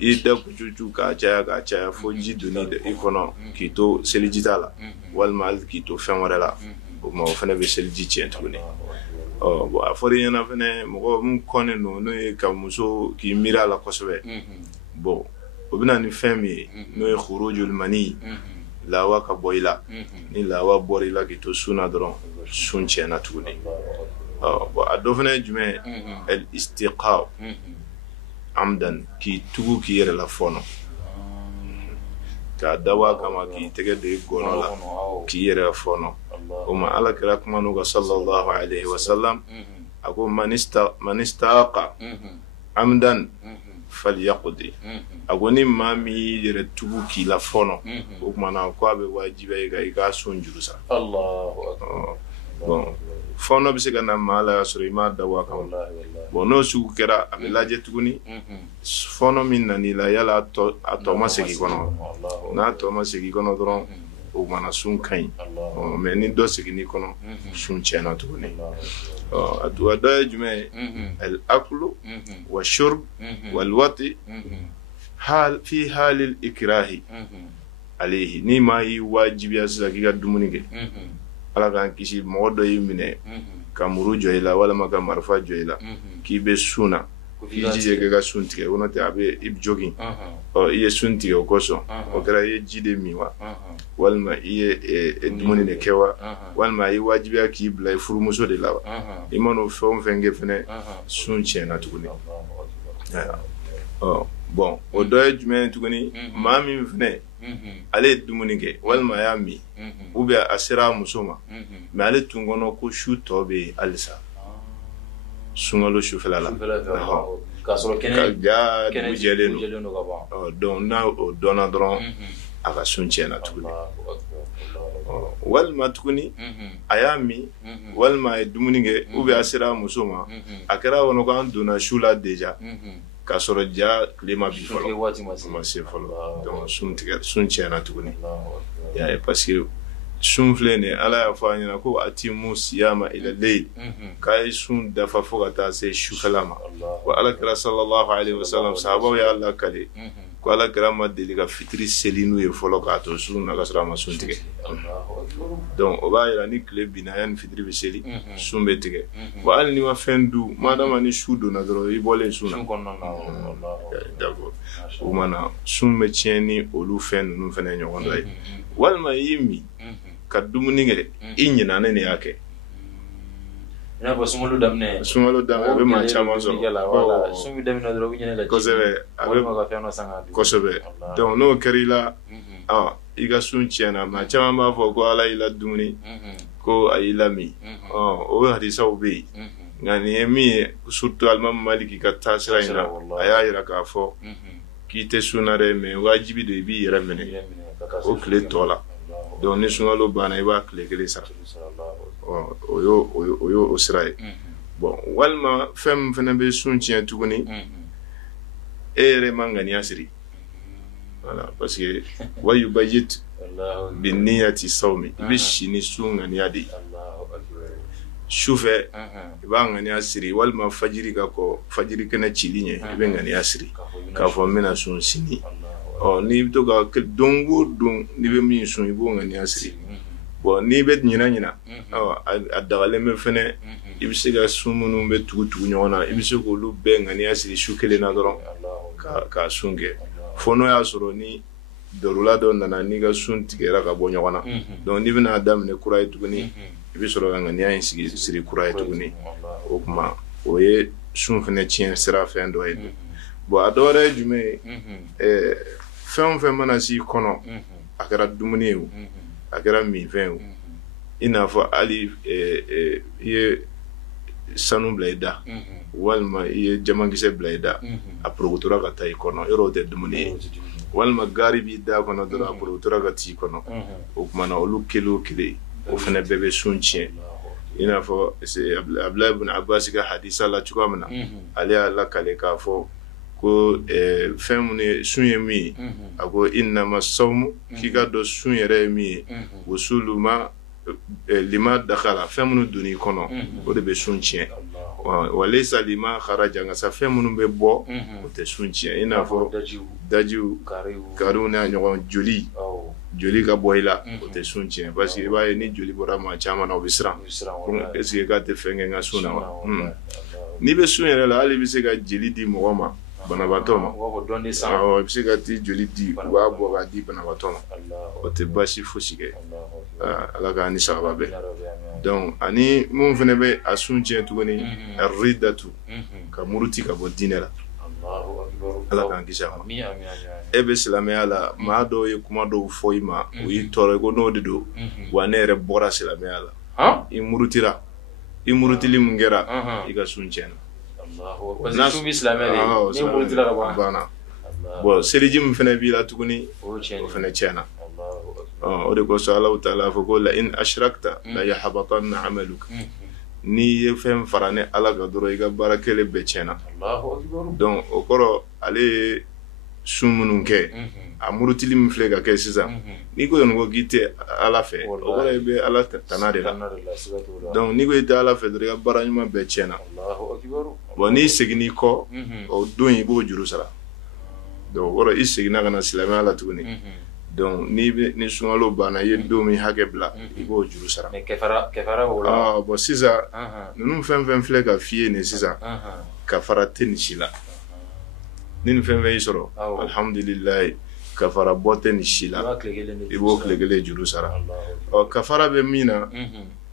i da kucucu k'a caya fo ji donni i kɔnɔ k'i to seliji t'a la walima hali k'i to fɛn wɛrɛ la o kuma o fana bɛ seliji tiɲɛ tuguni bon a fɔra i ɲɛna fɛnɛ mɔgɔ min kɔnnen don n'o ye ka muso k'i miiri a la kosɛbɛ bon o bɛna ni fɛn min ye n'o ye khurujul mani lawa ka bɔ i la ni lawa bɔra i la k'i to sun na dɔrɔn sun tiɲɛna tuguni bon a dɔ fana ye jumɛn ye al istiqa amdan k'i tugu k'i yɛrɛ la fɔɔnɔ k'a dabɔ a kama k'i tɛgɛ don i gɔnɔ la k'i yɛrɛ fɔɔnɔ o ma ala kɛra kuma n'u ka sallallahu alaihi wasallam a ko man istaqa amdan falyaqdi a ko ni maa min y'i yɛrɛ tugu k'i la fɔɔnɔ o kumana ko a bɛ wajibiya i kan i k'a sun juru sa bon fɔɔnɔ bɛ se ka na maa la sɔrɔ i m'a dabɔ a kama bon n'o sugu kɛra a bɛ lajɛ tuguni fɔɔnɔ min nan'i la yala a tɔ ma segin kɔnɔ n'a tɔ ma segin kɔnɔ dɔrɔn o kumana sun ka ɲi mais ni dɔ segin'i kɔnɔ sun tiɲɛna tuguni a dɔ ye jumɛn ye al aklu wa shurb wal wati fi halil ikrahi alayhi ni ma yi wajibiya sisan k'i ka dumuni kɛ ala k'an kisi mɔgɔ dɔ y'i minɛ ka muru jɔ i la walama ka marifa jɔ i la k'i bɛ sun na k'i jija kɛ ka sun tigɛ o n'o tɛ a bɛ i jogin i ye sun tigɛ o kosɔn o kɛra i ye ji de min wa walima i ye dumuni de kɛ wa walima i ye wajibiya k'i bila i furumuso de la wa i mana o fɛn o fɛn kɛ fɛnɛ sun tiɲɛna tuguni bon o dɔ ye jumɛn ye tuguni maa min fɛnɛ ale ye dumuni kɛ walima a y'a min ou bien a sera a muso ma mais ale tun kɔnɔ ko su tɔ bɛ yen halisa sunkalo sufɛla la k'a sɔrɔ kɛnɛ dugu jɛlen don donc n'a o dɔnna dɔrɔn a ka sun tiɲɛna tuguni walima tuguni a y'a min walima a ye dumuni kɛ ou bien a sera a muso ma a kɛra kɔnɔ ko an donna su la déjà k'a sɔrɔ ja tile ma bi fɔlɔ ma se fɔlɔ donc sun tiɲɛna tuguni y'a ye parce que sun filɛ nin ye ala y'a fɔ a ɲɛna ko atimu siyama ila leyl k'a ye sun dafa fo ka taa se sufɛla ma wa alakira sallallahu alaihi wasallam sahabaw y'a lakale ko alakira ma deli ka fitiri seli n'u ye fɔlɔ k'a to sun na ka sɔrɔ a ma sun tigɛ donc o b'a yira ni tile binna yanni fitiri bɛ seli sun bɛ tigɛ bon hali n'i ma fɛn dun madama ni su donna dɔrɔn i bɔlen sun na d'accord o mana sun bɛ tiɲɛ ni olu fɛn ninnu fɛnɛ ɲɔgɔn dɔ ye walima i y'i min ka dumuni kɛ i ɲinɛnen de y'a kɛ i n'a fɔ sunkalo daminɛ a bɛ maa caman sɔrɔ sun bɛ daminɛ dɔrɔn u bɛ ɲɛnɛ ka kosɛbɛ walima ka fɛn dɔ san k'a dun kosɛbɛ donc n'o kɛra i la i ka sun tiɲɛna maa caman b'a fɔ ko ala y'i la dumuni ko a y'i lamin o hadisaw bɛ yen nka nin ye min ye surtout alimami maliki ka taasira in na a y'a yira k'a fɔ k'i tɛ sun na dɛ mais wajibi don i b'i yɛrɛ minɛ o tile tɔ la donc ni sunkalo banna i b'a tile kelen sara o y'o sira ye bon walima fɛn min fɛnɛ bɛ sun tiɲɛ tuguni e yɛrɛ man ŋaniya siri voilà parce que wayubayit biniyati sawmi i bɛ si ni sun ŋaniya de sufɛ i b'a ŋaniya siri walima fajiri ka kɔ fajiri kɛnɛ cili ɲɛ i bɛ ŋaniya siri k'a fɔ n bɛna sun sini n'i bɛ to ka don o don n'i bɛ min sun i b'o ŋaniya siri bon n'i bɛ ɲina a dagalen bɛ fɛnɛ i bɛ se ka sun minnu bɛ tugu ɲɔgɔn na i bɛ se k'olu bɛɛ ŋaniya siri su kelen na dɔrɔn k'a sun kɛ fo n'o y'a sɔrɔ ni darula dɔ nana n'i ka sun tigɛra ka bɔ ɲɔgɔn na donc n'i bɛna daminɛ kura ye tuguni i bɛ sɔrɔ ka ŋaniya in siri kura ye tuguni o tuma o ye sun fɛnɛ tiɲɛ sira fɛn dɔ ye bon a dɔ wɛrɛ ye jumɛn ye fɛn o fɛn mana s'i kɔnɔ a kɛra dumuni ye o a kɛra minfɛn o i n'a fɔ hali i ye sanu bila i da walima i ye jamakisɛ bila i da a porokotora ka taa i kɔnɔ yɔrɔ o tɛ dumuni ye walima gari b'i da kɔnɔ dɔrɔn a porokotora ka t'i kɔnɔ o kumana olu kelen o kelen o fɛnɛ bɛɛ bɛ sun tiɲɛ i n'a fɔ Abdulayi ibn Abbas ka hadisa la cogoya min na ale y'a lakale k'a fɔ ko fɛn mun ye sun ye min ye a ko innama sawmu k'i ka dɔn sun yɛrɛ ye min ye wusulu lima dakhala fɛn minnu donn'i kɔnɔ o de bɛ sun tiɲɛ wa laysa lima kharaja nka sa fɛn minnu bɛ bɔ o tɛ sun tiɲɛ i n'a fɔ dajiw kariw n'a ɲɔgɔn joli ka bɔ i la o tɛ sun tiɲɛ parce que i b'a ye ni joli bɔra maa caman na o bɛ siran est ce que k'a tɛ fɛn kɛ n ka sun na wa n'i bɛ sun yɛrɛ la hali i bɛ se ka jeli di mɔgɔ ma banabaatɔ ma i bɛ se ka ti joli di u b'a bɔ k'a di banabaatɔ ma o tɛ baasi fosi kɛ ala k'an ni sababa bɛn donc ani mun fɛnɛ bɛ a sun tiɲɛ tuguni a ridatu ka muruti ka bɔ diinɛ la ala k'an kisi a ma e bɛ silamɛya la maa dɔw ye kuma dɔw fɔ i ma o y'i tɔɔrɔ ko n'o de don wa ne yɛrɛ bɔra silamɛya la i murutira i murutili mun kɛra i ka sun tiɲɛna bon seliji min fɛnɛ b'i la tuguni o fɛnɛ tiɲɛna o de kosɔn Alahu taala fɔ ko la in ashrakta la yahbatanna amaluka n'i ye fɛn fara ni ala ka dɔrɔn i ka baara kelen bɛɛ tiɲɛna donc o kɔrɔ ale ye sun minnu kɛ a murutili min filɛ ka kɛ sisan n'i ko ko k'i tɛ ala fɛ o kɔrɔ i bɛ ala tana de la donc n'i ko i tɛ ala fɛ dɔrɔn i ka baara ɲuman bɛɛ tiɲɛna bon n'i seginna i kɔ o don i b'o juru sara donc o kɔrɔ i seginna ka na silamɛya la tuguni donc ni sunkalo banna i ye don min hakɛ bila i b'o juru sara mais kɛfara b'o la bon sisan ninnu fɛn fɛn filɛ ka f'i ye nin sisan kafara tɛ nin si la ni nin fɛn fɛn y'i sɔrɔ alhamdulilayi kafara bɔ tɛ nin si la i b'o tile kelen juru sara kafara bɛ min na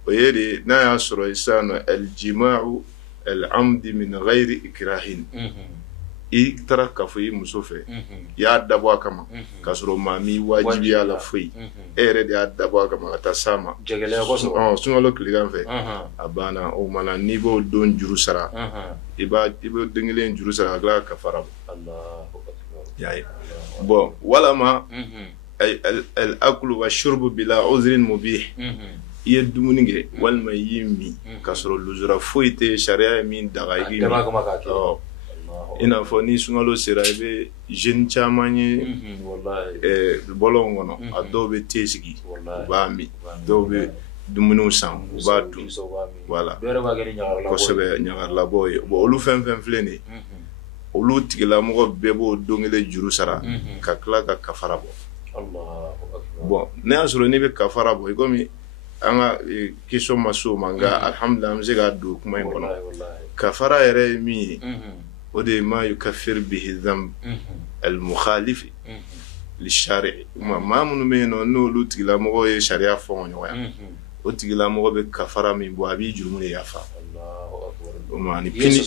o ye de n'a y'a sɔrɔ sisan nɔ aljima'u al'amdi min ghayri ikrahin i taara kafo i muso fɛ i y'a dabɔ a kama k'a sɔrɔ maa m'i wajibiya la foyi e yɛrɛ de y'a dabɔ a kama ka taa s'a ma sunkalo tilegan fɛ a banna o mana n'i b'o don juru sara i b'o den kelen juru sara ka tila ka kafara bɔ bon walama al-aklu wa shurbu bila uzrin mubih i ye dumuni kɛ walima i y'i min k'a sɔrɔ lujura foyi tɛ sariya ye min daga i b'i min i n'a fɔ ni sunkalo sera i bɛ jeune caman ye bɔlɔn kɔnɔ a dɔw bɛ te sigi u b'a min dɔw bɛ dumuniw san u b'a dun voilà kosɛbɛ ɲagarilabɔ ye bon olu fɛn fɛn filɛ nin ye olu tigilamɔgɔ bɛɛ b'o don kelen juru sara ka tila ka kafara bɔ bon ne y'a sɔrɔ n'i bɛ kafara bɔ i komi an ka question ma s'o ma nka alhamdulilayi an bɛ se k'a don kuma in kɔnɔ kafara yɛrɛ ye min ye o de ye ma yukaffir bihi dhanb al-mukhalif lishari maa minnu bɛ yen nɔ n'olu tigilamɔgɔ ye sariya fɔ ɲɔgɔn o tigilamɔgɔ bɛ kafara min bɔ a b'i jurumu de yafa o ma ni pini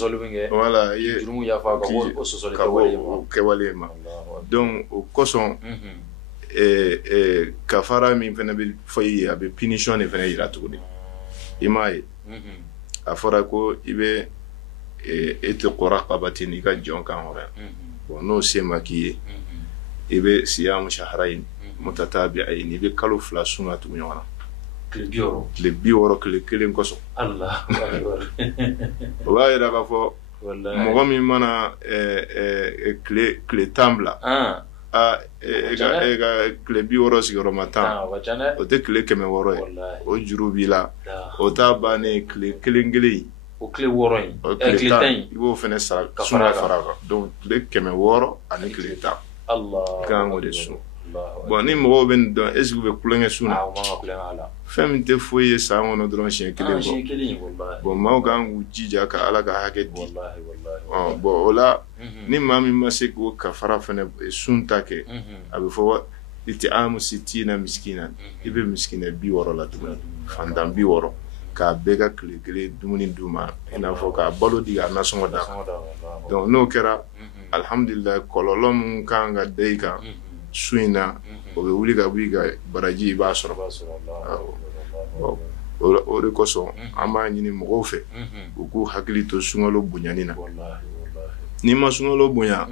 voilà i ye jurumu yafa ka bɔ o kɛwale ma donc o kosɔn kafara min fana bɛ fɔ i ye a bɛ punition de fana yira tuguni i m'a ye a fɔra ko i bɛ itiqraqabatin i ka jɔn kan hɔrɔnya bon n'o se ma k'i ye i bɛ siyamu shahrayn mutatabi'ayn i bɛ kalo 2 sunna tugu ɲɔgɔn na tile 60 tile kelen kosɔn o b'a yira k'a fɔ mɔgɔ min mana tile 10 bila e ka tile 60 sigiyɔrɔma 10 o tɛ tile 100 ye o juru b'i la o t'a bannen tile kelen kelen o tile 6 in tile 10 in i b'o fana sara sunna fara kan donc tile 160 ani tile 10 kan k'o de sun bon ni mɔgɔw bɛ nin dɔn est-ce que u bɛ kulonkɛ sun na fɛn min tɛ foyi ye san kɔnɔ dɔrɔn siɲɛ kelen bɔ bon maaw kan k'u jija ka ala ka hakɛ di bon o la ni maa min ma se k'o kafara fana sun ta kɛ a bɛ fɔ it'amu sittina miskinan i bɛ miskinɛ 60 la tuguni fantan 60 k'a bɛɛ ka tile kelen dumuni d'u ma i n'a fɔ k'a balo di k'a nasɔngɔ da donc n'o kɛra alhamdulilayi kɔlɔlɔ min kan ka da i kan su in na o bɛ wuli ka bɔ i ka baraji i b'a sɔrɔ o de kosɔn an b'a ɲini mɔgɔw fɛ u k'u hakili to sunkalo bonyani na n'i ma sunkalo bonya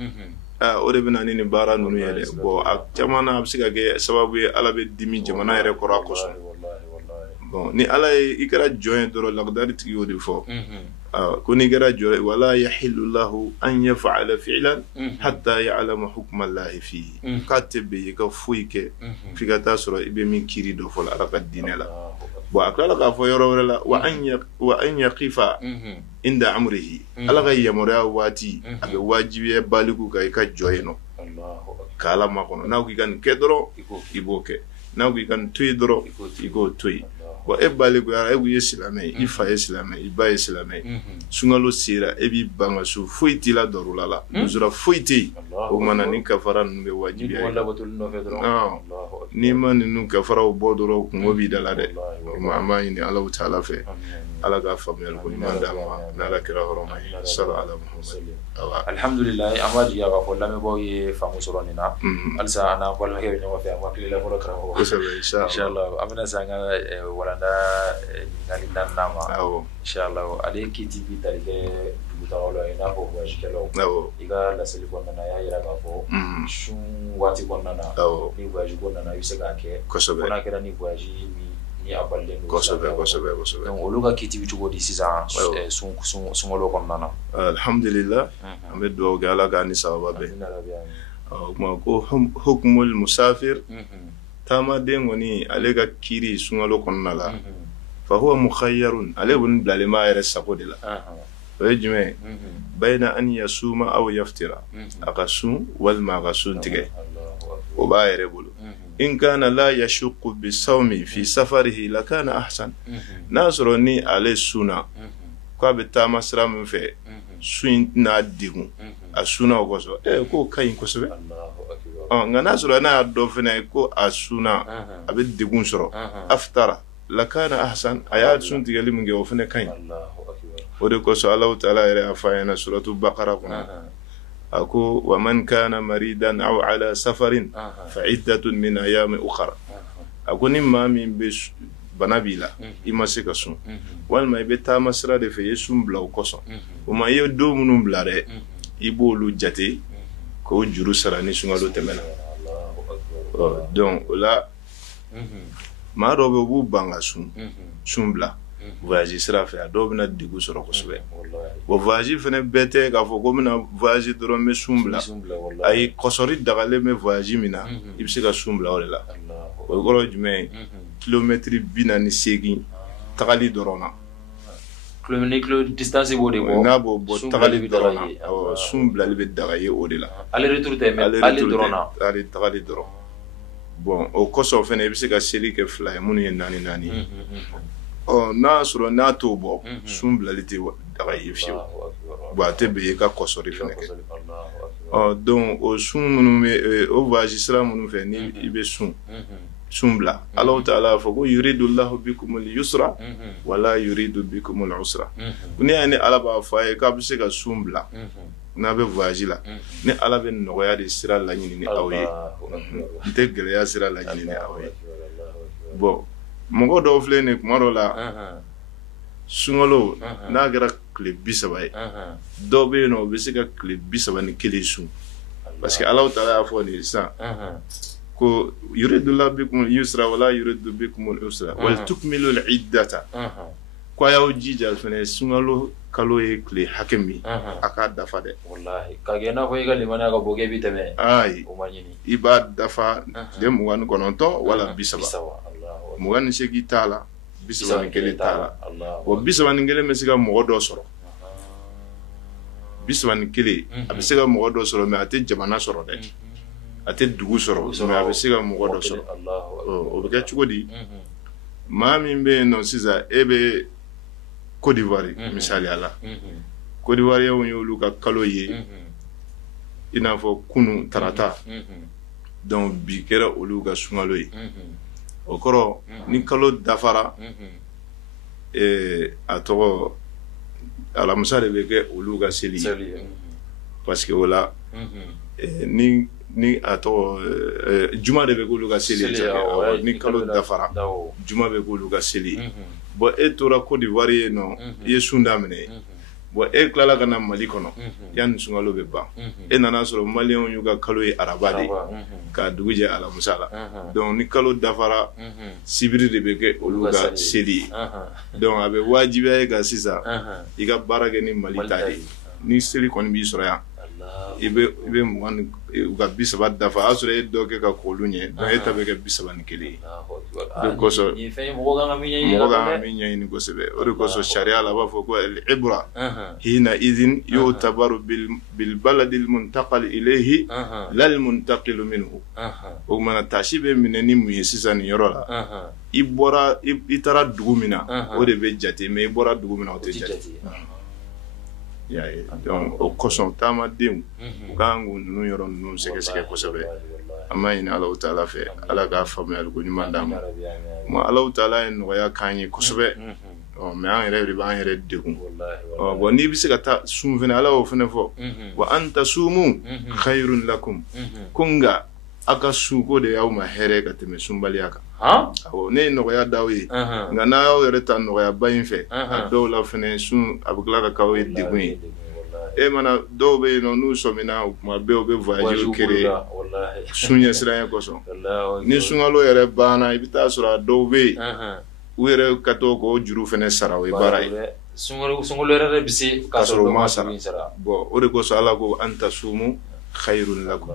o de bɛ na ni nin baara ninnu ye dɛ bon a caman na a bɛ se ka kɛ sababu ye ala bɛ dimi jamana yɛrɛ kɔrɔ a kosɔn bon ni ala ye i kɛra jɔn ye dɔrɔn lagdari tigi y'o de fɔ ko n'i kɛra jɔn ye wala yahillu lahu an yaf'ala fi'lan hatta ya'lama hukma allahi fihi k'a tɛ bɛn i ka foyi kɛ f'i ka taa sɔrɔ i bɛ min kiiri dɔ fɔ ala ka diinɛ la bon a tilala k'a fɔ yɔrɔ wɛrɛ la wa an yaqifa inda amrihi ala ka yamaruya waati a bɛ wajibiya baliku kan i ka jɔn ye nɔ k'ala makɔnɔ n'a ko k'i ka nin kɛ dɔrɔn i b'o kɛ n'a ko i ka nin to yen dɔrɔn i k'o to yen bon e balikuyara e ye silamɛ ye i fa ye silamɛ i ba ye silamɛ ye sunkalo sera e b'i ban ka so foyi t'i la dɔrɔla la lujura foyi tɛ yen o mana ni kafara ninnu bɛ wajibiya ye n'i ma ninnu kafaraw bɔ dɔrɔn kungo b'i da la dɛ an b'a ɲini Alahu Taala fɛ ala ka faamuyali ko ɲuman d'an ma n'ala kira hɔrɔma ye sala ala muhammad alhamdulilayi an b'a jigiya k'a fɔ lamɛnbaaw ye faamu sɔrɔ nin na halisa an n'an balimakɛ bɛ ɲɔgɔn fɛ an ma tilela fɔlɔ karamɔgɔ kosɛbɛ inshallah an bɛna se an ka walanda ɲininkali naaninan ma inshallah ale kiti bi tali kɛ dugutagaw la i n'a fɔ voyagekɛlaw i ka laseli kɔnɔna na a y'a yira k'a fɔ sun waati kɔnɔna na ni voyage ko nana i bɛ se k'a kɛ fo n'a kɛra ni voyage min ni a balilen don kosɛbɛ donc olu ka kiti bi cogo di sisan sunkalo kɔnɔna na alhamdulillah an bɛ dugawu kɛ ala k'a ni sababa bɛn o kuma ko hukmul musafir taamaden kɔni ale ka kiiri sunkalo kɔnɔna la fa huwa mukhayyarun ale kɔni bilalen b'a yɛrɛ sago de la o ye jumɛn bayna an yasuma aw yaftira a ka sun walima a ka sun tigɛ o b'a yɛrɛ bolo in kana la yashqu bisawmi fi safarihi lakana ahsan n'a sɔrɔ ni ale sunna k'a bɛ taama sira min fɛ sun n'a degun a sunna o kosɔn k'o ka ɲi kosɛbɛ nka n'a sɔrɔ n'a y'a dɔn fɛnɛ ko a sunna a bɛ degun sɔrɔ aftara lakana ahsan a y'a sun tigɛli min kɛ o fɛnɛ ka ɲi o de kosɔn Alahu Taala yɛrɛ y'a fɔ a ɲɛna suratu Bakara kɔnɔ a ko wa man kana maridan aw ala safarin fa iddatun min ayamin ukhra a ko ni maa min bɛ bana b'i la i ma se ka sun walima i bɛ taama sira de fɛ i ye sun bila o kosɔn o ma i ye don minnu bila dɛ i b'olu jate k'o juru sara ni sunkalo tɛmɛna donc o la maa dɔw bɛ u b'u ban ka sun bila voyage sira fɛ a dɔw bɛna degun sɔrɔ kosɛbɛ bon voyage fɛnɛ bɛɛ tɛ k'a fɔ ko n bɛna voyage dɔrɔn n bɛ sun bila ayi kɔsɔri dagalen bɛ voyage min na i bɛ se ka sun bila o de la o kɔrɔ jumɛn ye kilomɛtiri 48 tagali dɔrɔn na distance b'o de bɔ n'a b'o bɔ tagali dɔrɔn na sun bilali bɛ daga ye o de la ale retour tɛ mais ale dɔrɔn na ale tagali dɔrɔn bon o kɔsɔn fɛnɛ i bɛ se ka seli kɛ 2 ye minnu ye 4 n'a sɔrɔ n'a t'o bɔ sun bilali tɛ daga ye fiyewu bon a tɛ bɛn i ka kɔsɔri fɛnɛ kɛ donc o sun minnu bɛ o voyage sira minnu fɛ ni i bɛ sun bila Alahu Taala y'a fɔ ko yuridullahu bikumul yusra wala yuridu bikumul usra ni y'a ni Ala b'a fɔ a ye k'a bɛ se ka sun bila n'a bɛ voyage la ni Ala bɛ nɔgɔya de sira laɲini ni aw ye n tɛ gɛlɛya sira laɲini ni aw ye bon mɔgɔ dɔw filɛ nin kuma dɔw la sunkalo n'a kɛra tile 30 ye dɔw bɛ yen nɔ o bɛ se ka tile 31 sun parce que Alahu Taala y'a fɔ nin sisan ko yuridullahu bikumul yusra wala yuridu bikumul usra wal tukmilul iddata ko a y'aw jija fɛnɛ sunkalo kalo ye tile hakɛ min a k'a dafa dɛ wallahi ka kɛ n'a fɔ i ka limaniya ka bɔ k'e bɛ tɛmɛ ayi o ma ɲini i b'a dafa tile 29 wala 30 28 t'a la 31 t'a la o 31 bɛ se ka mɔgɔ dɔ sɔrɔ 31 a bɛ se ka mɔgɔ dɔ sɔrɔ mais a tɛ jamana sɔrɔ dɛ a tɛ dugu sɔrɔ mais a bɛ se ka mɔgɔ dɔ sɔrɔ o bɛ kɛ cogo di maa min bɛ yen nɔ sisan e bɛ Côte d'Ivoire misaliya la Côte d'Ivoire y'olu ka kalo ye i n'a fɔ kunu tarata donc bi kɛra olu ka sunkalo ye o kɔrɔ ni kalo dafara a tɔgɔ alamisa de bɛ kɛ olu ka seli ye parce que o la ni a tɔgɔ juma de bɛ k'olu ka seli ye ni kalo dafara juma bɛ k'olu ka seli ye bon e tora Côte d'Ivoire yen nɔ i ye sun daminɛ bon e tilala ka na Mali kɔnɔ yanni sunkalo bɛ ban e nana sɔrɔ maliyɛnw y'u ka kalo ye araba de k'a dugu jɛ alamisa la donc ni kalo dafara sibiri de bɛ kɛ olu ka seli ye donc a bɛ wajibiya e kan sisan i ka baara kɛ ni Mali ta ye ni seli kɔni b'i sɔrɔ yan i bɛ u ka 30 dafa a y'a sɔrɔ e dɔ kɛ ka k'olu ɲɛ donc e ta bɛ kɛ 31 ye o de kosɔn mɔgɔ kan ka min ɲɛɲini kosɛbɛ o de kosɔn sariya la a b'a fɔ ko al-ibra hina idhin yu'tabaru bil baladil muntaqal ilayhi lal muntaqilu minhu o mana tasi bɛ minɛ ni mun ye sisan nin yɔrɔ la i taara dugu min na o de bɛ jate mais i bɔra dugu min na o tɛ jate donc o kosɔn taamadenw u kan k'u ninnu yɔrɔ ninnu sɛgɛsɛgɛ kosɛbɛ an b'a ɲini Alahu Taala fɛ Ala k'a faamuyali ko ɲuman d'an ma Alahu Taala ye nɔgɔya k'an ye kosɛbɛ mais an yɛrɛ de b'an yɛrɛ degun bon n'i bɛ se ka taa sun fɛnɛ Ala y'o fɛnɛ fɔ wa an tasumu khayrun lakum ko nka a ka sun ko de y'aw ma hɛrɛ ka tɛmɛ sunbaliya kan awɔ ne ye nɔgɔya d'aw ye nka n'a y'aw yɛrɛ ta nɔgɔyaba in fɛ a dɔw la fɛnɛ sun a bɛ tila ka k'aw ye degun ye e mana dɔw bɛ yen nɔ n'u sɔmina o kuma bɛɛ u bɛ voyage kere sun ɲɛsiranya kosɔn ni sunkalo yɛrɛ banna i bɛ taa sɔrɔ a dɔw bɛ yen u yɛrɛ ka to k'o juru fɛnɛ sara o ye baara ye sunkalo yɛrɛ bɛ se k'a sɔrɔ o ma sara bon o de kosɔn Ala ko an tasumu khayrun lakum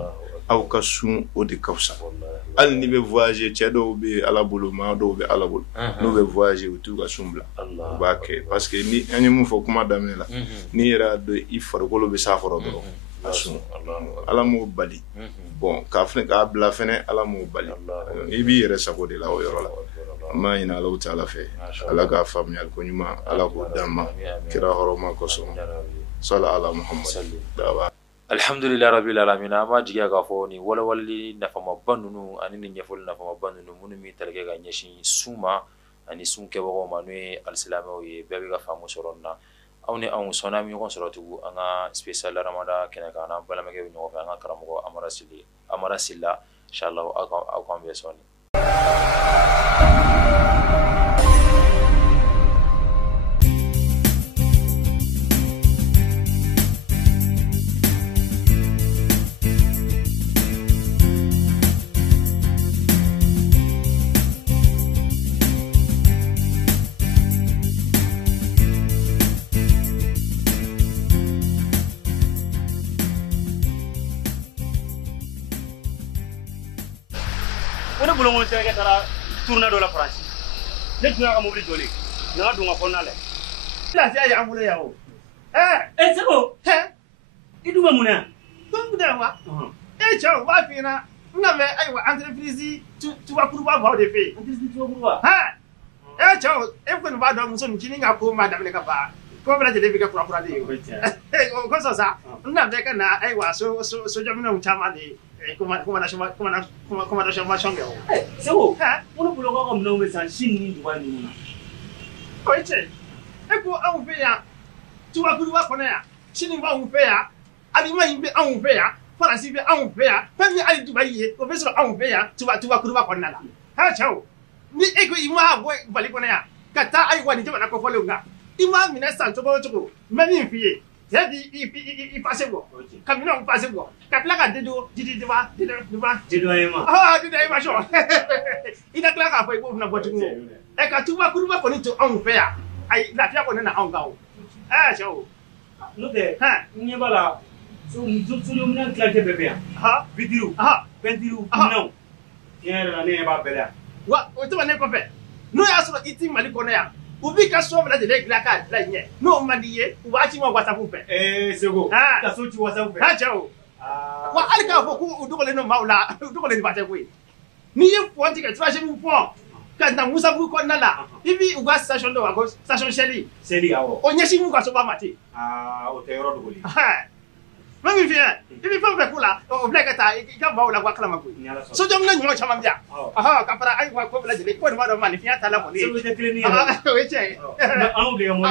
aw ka sun o de ka fisa hali ni bɛ voyage cɛ dɔw bɛ Ala bolo maa dɔw bɛ Ala bolo n'u bɛ voyage u t'u ka sun bila u b'a kɛ parce que ni an ye mun fɔ kuma daminɛ la n'i yɛrɛ y'a dɔn i farikolo bɛ s'a kɔrɔ dɔrɔn a sun Ala m'o bali bon k'a bila fɛnɛ ala m'o bali i b'i yɛrɛ sago de la o yɔrɔ la an b'a ɲini Alahu Taala fɛ ala k'a faamuyali ko ɲuman ala k'o d'an ma kira hɔrɔma kosɔn sala ala Muhammad alhamdulillah rabbil alamin an b'a jigiya k'a fɔ ni walawalali nafamaba ninnu ani ni ɲɛfɔli nafamaba ninnu minnu bɛ tali kɛ ka ɲɛsin sun ma ani sun kɛbagaw ma n'o ye alisilamɛw ye bɛɛ bɛ ka faamu sɔrɔ nin na aw ni anw sɔnna an bɛ ɲɔgɔn sɔrɔ tugun an ka spécial Ramadan kɛnɛ kan n'an balimakɛ bɛ ɲɔgɔn fɛ an ka karamɔgɔ Amara Sila inshallah aw k'an bɛɛ sɔni. Ona bulongo tege tara tourna do la France ne tuna ka mobili joli na dunga konna le la sia ya amule yawo sego iduma muna tungu da wa cho wa fina na me ai wa entreprise tu wa kuruba ba de fe entreprise tu kuruba cho e ko ba do muso nkini nga ko ma da me ka ba ko bla de ka kura de ko so sa na me ka na ai wa so jamina mchama de Comment ça c'est où on ne peut pas comme nous mais ça chine ni ni oui c'est et pour on fait ya tu vas courir connait ya chine va on fait ya aliment il fait on fait ya France il fait on fait ya même ali Dubaï on fait sur on fait ya tu vas courir connait là ha ciao ni eko ima boy bali connait ya kata ai wani jama na ko fole nga ima ministre to ko même fier il passe bon camino on passe bon kapla ka dedo didiwa ah didiwa sho ina kla ka fo ibo na botu ngo e ka tuwa kuruba ko ni to on fe ya ai la fia ko na on gawo sho no de ha ni bala so yo mna kla te bebe ha bidiru no yera na ne ba bela wa o to ne ko fe no ya so iti mali ko na ya ubi ka so bla de la ka la nye no mandiye ubachi mo WhatsApp pe sego ka so chi WhatsApp pe ha chao wa alika fo ku udugole no maula udugole ni bate kwe ni ye fonti ka traje mu fo ka na musa bu ko nala ibi uga station do wa go station sheli awo onyeshi mu ka so ba mate o te yoro dugoli ha mami fia ibi fa fe kula o black ta ka maula kwa kala makwe so jom na nyuma chama mbia ka para ai kwa ko bla de ko ma do mani fia ta la ko ni so de kleni we che anu de mo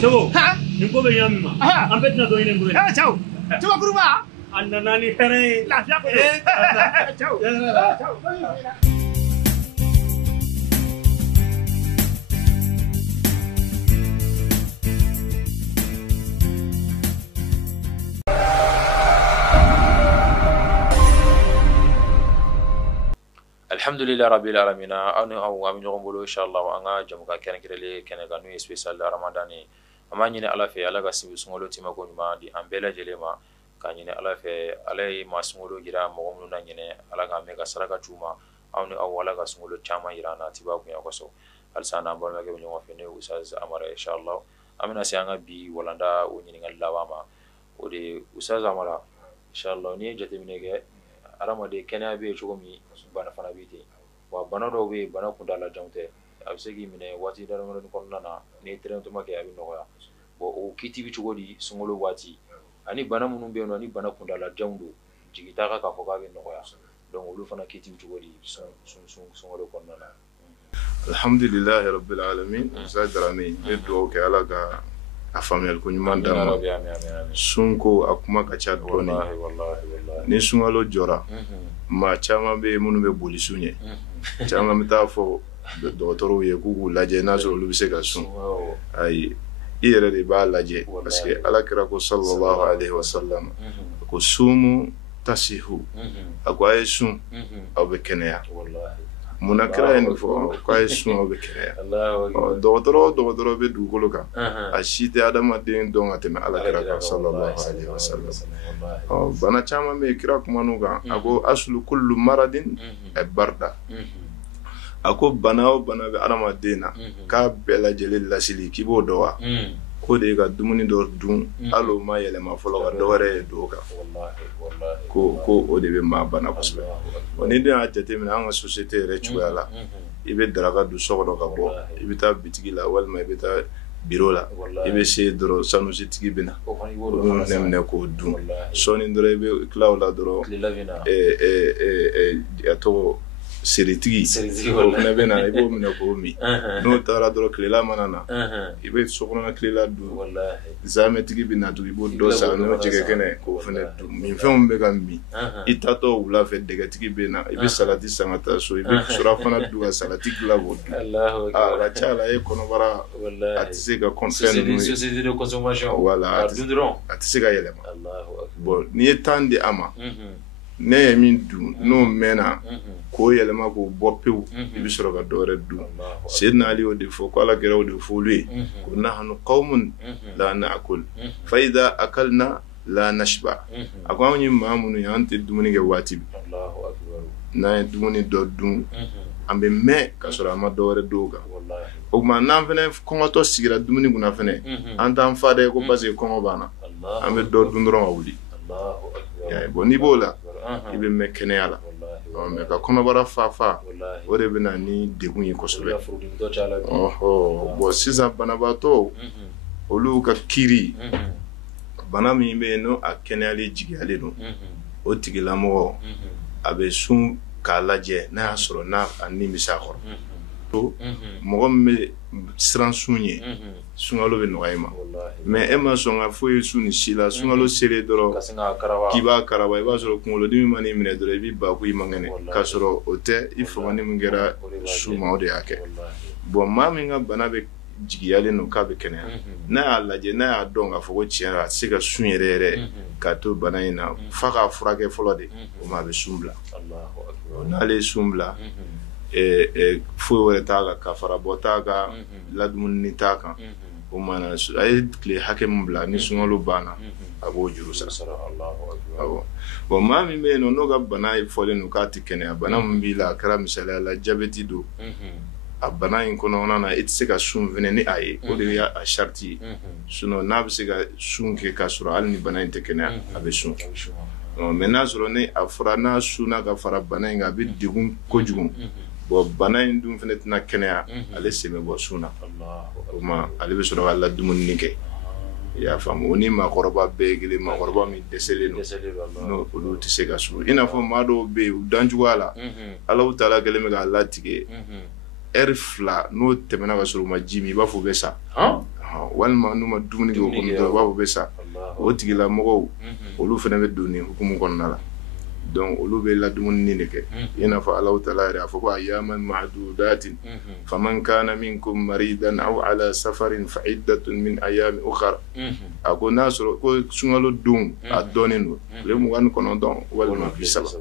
Chau, nimbo be yamma. Ambet na do ine ngure. Chau. Chau kuruba. Anna nani kare. La fia ko. Chau. alhamdulillah rabbil alamin anu aw am ñogo mbolo inshallah anga jamuka ken kirele ken ga nu spécial ramadan ni ama ñine ala fe ala ga sibu sungolo tima ko ñuma di ambela jelema ka ñine ala fe alay ma sungolo gira mo mo na ñine ala ga me ga saraka tuma anu aw wala ga sungolo chama irana tiba ko ya ko so alsana bon la ga ñogo fe ne usaz amara inshallah amina si anga bi walanda o ñini ngal lawama o de usaz amara inshallah ni jate minege aramade kenya be chogomi bana fana bite wa bana do be bana kunda la jamte absegi mine wati dara mo ko nana ne trento make abi no ya bo o kiti bi chogodi sungolo wati ani bana munum be no ani bana kunda la jamdo jigita ka ko ga be no ya donc olu fana kiti bi chogodi sungolo ko nana alhamdulillah rabbil alamin zadrami do ke ala ga afamel ko nyuma dama sunko akuma ka cha doni ni sungalo jora ma chama be munu be boli sunye chama meta fo docteur ye ku laje na so lu se ka sun ay ire de ba laje parce que ala kira ko sallallahu alaihi wasallam ko sumu tasihu akwa sun abe kenya wallahi munakira en fo ko sun abe kenya docteur be du ko loka a shite adama den don ateme ala kira ko sallallahu alaihi wasallam bana chama me kira kuma nuga ako aslu kullu maradin barda ako bana o bana be adama dena ka bela jelil lasili kibo dowa ko de ka dumuni dɔ dun alo ma yɛlɛma fɔlɔ ka dɔwɛrɛ ye do kan ko o de bɛ maa bana kosɛbɛ ni den y'a jateminɛ an ka société yɛrɛ cogoya la i bɛ daraka dun so kɔnɔ ka bɔ i bɛ taa bitigi la walima i bɛ taa biro la i bɛ se dɔrɔn sanusitigi bɛ na o bɛ minɛ k'o dun sɔɔni dɔrɔn i bɛ tila o la dɔrɔn a tɔgɔ seritigi o fana bɛ na i b'o minɛ k'o min n'o taara dɔrɔn tilela mana na i bɛ sokɔnɔna tilela dun zamɛtigi bɛ na tugun i b'o dɔ san n'o jɛgɛ kɛnɛ k'o fana dun minfɛnw bɛ ka min i tatɔ wula fɛ dɛgɛtigi bɛ na i bɛ salati san ka taa so i bɛ surafana dun ka salati dilan k'o dun a ka ca la e kɔnɔbara a tɛ se ka fɛn ninnu wala a tɛ se ka yɛlɛma bon n'i ye temps di a ma ne ye min dun n'o mɛnna k'o yɛlɛma k'o bɔ pewu i bɛ sɔrɔ ka dɔwɛrɛ dun Seydina Ali y'o de fɔ ko Ala kɛra o de fɔ olu ye ko nahanu qawmun la na'kul fa idha akalna la nashba a ko anw ye maa minnu ye an tɛ dumuni kɛ waati bɛɛ n'an ye dumuni dɔ dun an bɛ mɛn ka sɔrɔ an ma dɔwɛrɛ dun o kan o tuma n'an fana kɔngɔtɔ sigira dumuni kunna fana an t'an fa dɛ ko parce que kɔngɔ b'an na an bɛ dɔ dun dɔrɔn ka wuli bon n'i b'o la i bɛ mɛn kɛnɛya la mɛ ka kɔnɔbara fa o de bɛ na ni degun ye kosɛbɛ bon sisan banabaatɔ olu ka kiiri bana min bɛ yen n'o a kɛnɛyali jigiyalen don o tigilamɔgɔ a bɛ sun k'a lajɛ n'a y'a sɔrɔ n'a nin bɛ s'a kɔrɔ to mɔgɔ min bɛ siran sun ye sunkalo bɛ nɔgɔya i ma mais e ma sɔn ka foyi sun ni si la sunkalo selen dɔrɔn k'i b'a karaba i b'a sɔrɔ kunkolodimi ma n'i minɛ dɔrɔn i b'i ba ko i man kɛnɛ k'a sɔrɔ o tɛ i famani min kɛra su ma o de y'a kɛ bon maa min ka bana bɛ jigiyalen don k'a bɛ kɛnɛya n'a y'a lajɛ n'a y'a dɔn k'a fɔ ko tiɲɛ yɛrɛ a tɛ se ka sun yɛrɛ yɛrɛ k'a to bana in na f'a k'a furakɛ fɔlɔ de o ma a bɛ sun bila n'ale ye sun bila foyi wɛrɛ t'a kan ka fara bɔ t'a kan ladumuni t'a kan o mana a ye tile hakɛ min bila ni sunkalo banna a b'o juru sara bon maa min bɛ yen nɔ n'o ka bana fɔlen don k'a tɛ kɛnɛya bana min b'i la a kɛra misaliya la jabɛti don a bana in kɔnɔna na i tɛ se ka sun fɛnɛ ni a ye o de ye a sariti ye sinon n'a bɛ se ka sun kɛ k'a sɔrɔ hali ni bana in tɛ kɛnɛya a bɛ sun mais n'a sɔrɔ ni a fɔra n'a sunna ka fara bana in kan a bɛ degun kojugu bon bana in dun fɛnɛ tɛna kɛnɛya ale sen bɛ bɔ sun na o ma ale bɛ sɔrɔ ka ladumuni kɛ i y'a faamu o ni maakɔrɔba bɛɛ ye kelen maakɔrɔba min dɛsɛlen don n'o olu tɛ se ka sun i n'a fɔ maa dɔw bɛ yen u dancogoya la Alahu taala kɛlen bɛ k'a latigɛ heure 2 n'o tɛmɛna ka sɔrɔ u ma ji min i b'a fɔ u bɛ sa walima n'u ma dumuni kɛ o kɔnɔ dɔrɔn u b'a fɔ u bɛ sa o tigilamɔgɔw olu fɛnɛ bɛ don nin hukumu kɔnɔna la donc olu bɛ ladumuni de kɛ i n'a fɔ Alahu taala yɛrɛ a fɔ ko ayyaman ma'dudatin faman kana minkum maridan aw ala safarin fa iddatun min ayyamin ukhra a ko n'a sɔrɔ ko sunkalo don a dɔnnen don tile 29 walima 30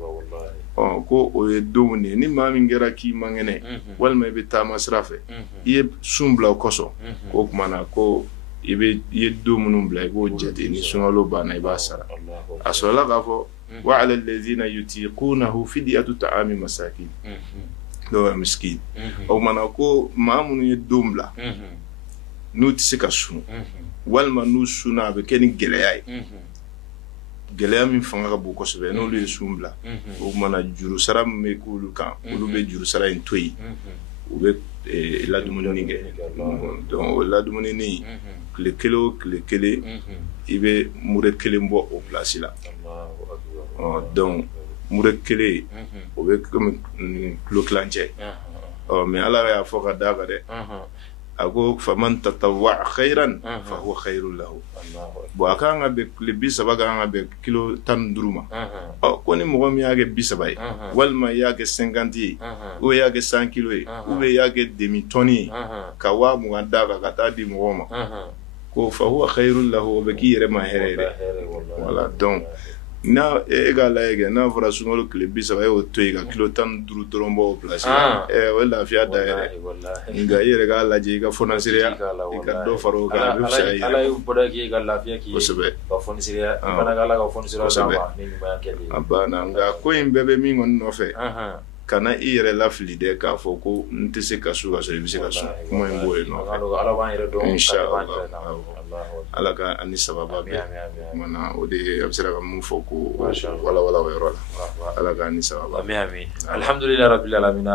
ko o ye donw de ni maa min kɛra k'i man kɛnɛ walima i bɛ taama sira fɛ i ye sun bila o kɔsɔn k'o tuma na ko i ye don minnu bila i b'o jate ni sunkalo banna i b'a sara a sɔrɔla k'a fɔ wa ala allazina yutiqunahu fidyatu ta'ami masakin dɔw ye miskin o tuma na ko maa minnu ye don bila n'u tɛ se ka sun walima n'u sunna a bɛ kɛ ni gɛlɛya ye gɛlɛya min fanga ka bon kosɛbɛ n'olu ye sun bila o tuma na juru sara min bɛ k'olu kan olu bɛ juru sara in to yen u bɛ ladumuni kɛ donc o ladumuni tile kelen o tile kelen i bɛ mure kelen bɔ o place la donc mure kelen o bɛ komi kilo kilancɛ mais Ala y'a fɔ ka d'a kan dɛ a ko faman tatawwa khairan fa huwa khairul lahu bon a kan ka bɛn tile 30 kan ka bɛn kilo 15 ma ko ni mɔgɔ min y'a kɛ 30 ye walima i y'a kɛ 50 ye ou i y'a kɛ 100 kilo ye ou i y'a kɛ demi tonne ye ka 20 d'a kan ka taa di mɔgɔ ma ko fa huwa khairul lahu o bɛ k'i yɛrɛ ma hɛrɛ yɛrɛ voilà donc n'a e k'a lajɛ kɛ n'a fɔra sunkalo tile 30 e y'o to yen ka kilo 15 dɔrɔn bɔ o place la o ye lafiya da yɛrɛ nka i yɛrɛ k'a lajɛ i ka fonasiriya i ka dɔ fara o kan a bɛ fisaya i yɛrɛ Ala ye bɔda k'i ka lafiya k'i ye kosɛbɛ ka fonasiriya i fana ka Ala ka fonasiriya d'a ma ni ɲumanya kɛli a banna nka ko in bɛɛ bɛ min kɔni nɔfɛ kana i yɛrɛ lafili dɛ k'a fɔ ko n tɛ se ka sun ka sɔrɔ i bɛ se ka sun kuma in b'o ye nɔfɛ inchallah ala ka ani sababa be mana o de absira ka mun fɔ ko wala o yɔrɔ la ala ka ani sababa amin alhamdulillah rabbil alamin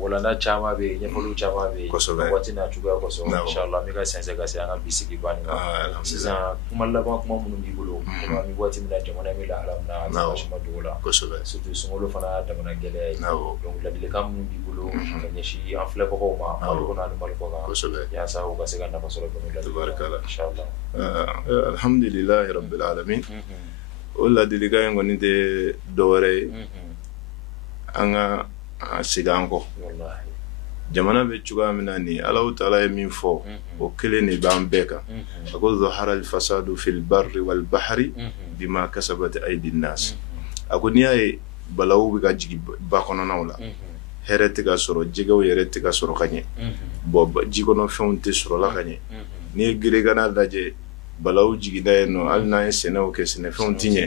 wala na chama be nyefolu chama be wati na tuga ko so inshallah mi ka sense ka se an bisigi bani sisan kuma laban kuma munun bi bolo kuma mi wati mi na jamana mi la haram na shima dola surtout sungolo fana damana gele donc la dile kam munun bi bolo ka nyeshi en flebo ko ma ko na mal ko ya sa o ka se ga na fasolo ko mi la tabarakallah inshallah alhamdulillah rabbil alamin wala dile ga ngoni de dore anga siganko wallahi jamana be cuga mina ni Allah taala min fo o kele ne ban beka ako zahara al fasadu fil barri wal bahri bima kasabat aydin nas ako ni ay balawu bi ga jigi ba kono nawla herete ga soro jigaw yerete ga soro kanye bo jigono fonte soro la kanye ni grega na daje balawu jigi da no alna sene o ke sene fontinye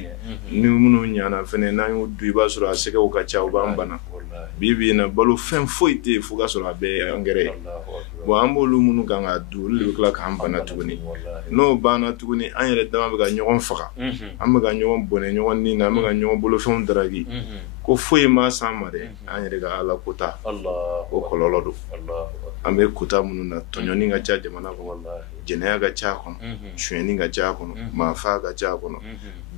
ni munu nyana fene na yu du ba soro aseke o ka cha o ba mbana bibi na balu fen foite fuga soro be angere bo ambolu munu kanga du le kla ka mbana tuguni no bana tuguni an yere dama be ga nyogon faga am ga nyogon bone nyogon ni na am ga nyogon bolo fen dragi ko foye ma samare an yere ga ala kota Allah o kololodo Allah ambe kota munu na tonyoni ga cha jamana ko wallahi jenaya ga cha kono shweni ga cha kono mafa ga cha kono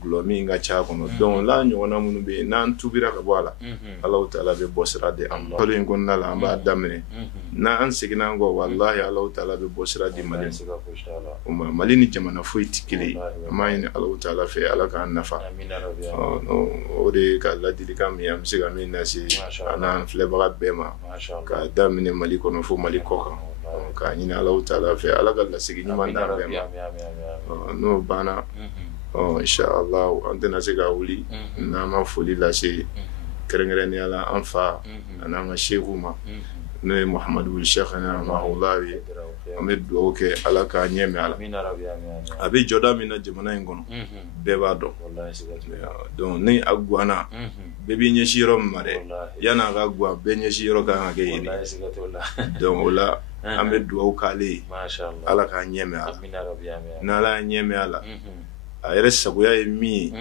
glomi ga cha kono don la nyona munu be nan tubira ka bwala Allah taala be bosira de Allah to len gonna la amba damne na an sigina go wallahi Allah taala be bosira di mali umma mali ni jamana foyi tikile mayni Allah taala fe ala ka nafa amin rabbi no ode ka la dilika mi am siga min nasi ana fleba bema ka damne mali kono fo mali koka ka nyina Allah taala fe ala ka la sigi nyuma na bema no bana inshallah antena sega wuli na ma foli la se kerengere ala anfa ananga sheikhuma ne Muhammad wul sheikhana maulawi amed do ke ala ka nyeme ala abi joda mina jamana ngono beba do donc ni agwana bebi nyeshiro mare yana ga gwa be nyeshiro ka ga yini donc wala amed do kale mashallah ala ka nyeme ala na la nyeme ala ayre sagoya mi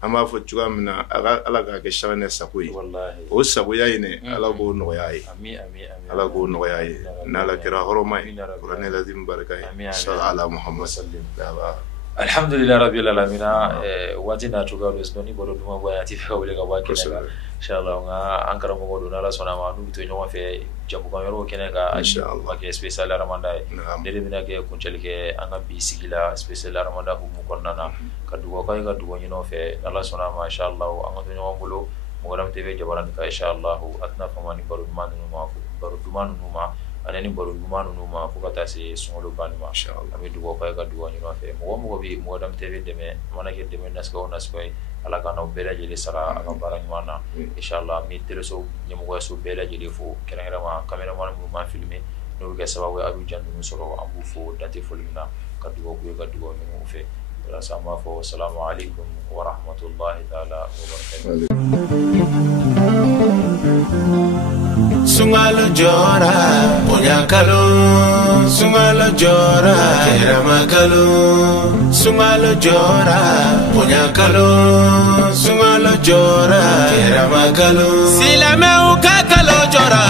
ama fo chuga mina ala ga ke shane sagoyi wallahi o sagoya ine ala go no yayi amin ala go no yayi na la kira horomai qur'an lazim barakai sallallahu ala muhammad sallallahu alhamdulillah rabbil alamin watina chuga do snoni bodo duma boya ti fa wele ga wakina inshallah nga ankara mo do na la sona ma du to nyoma fe jabu kan yoro kene ga inshallah ke special ramanda dede bina ke kunchel ke anga bi sigila special ramanda bu mu konnana kadu ko ga du nyino fe Allah sona ma inshallah anga to nyoma bolo mo ram tv jabaran ka inshallah atna famani baru dumanu ma anani baru dumanu ma fukata se sungolo ban ma inshallah ami du ko ga du nyino fe mo bi mo ram tv deme mana ke deme nasko ala kana bela jeli sara aka barang mana inshallah mi teleso nyamo so bela jeli fo kerengera ma cameraman mu ma filmer no ga sababu abu jandu soro ambu fo date folina kadu ko no fe wala sama fo assalamu alaikum wa rahmatullahi ta'ala wa barakatuh sungalo jora punyakalo sungalo jora keramagalo sungalo jora punyakalo sungalo jora keramagalo silameu kakalo jora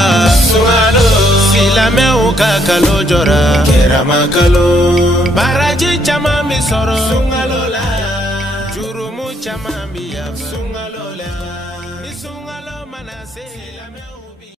sungalo silameu kakalo jora keramagalo baraji chama mi soro sungalo la jurumu chama mi ya sungalo la ni sungalo manase silameu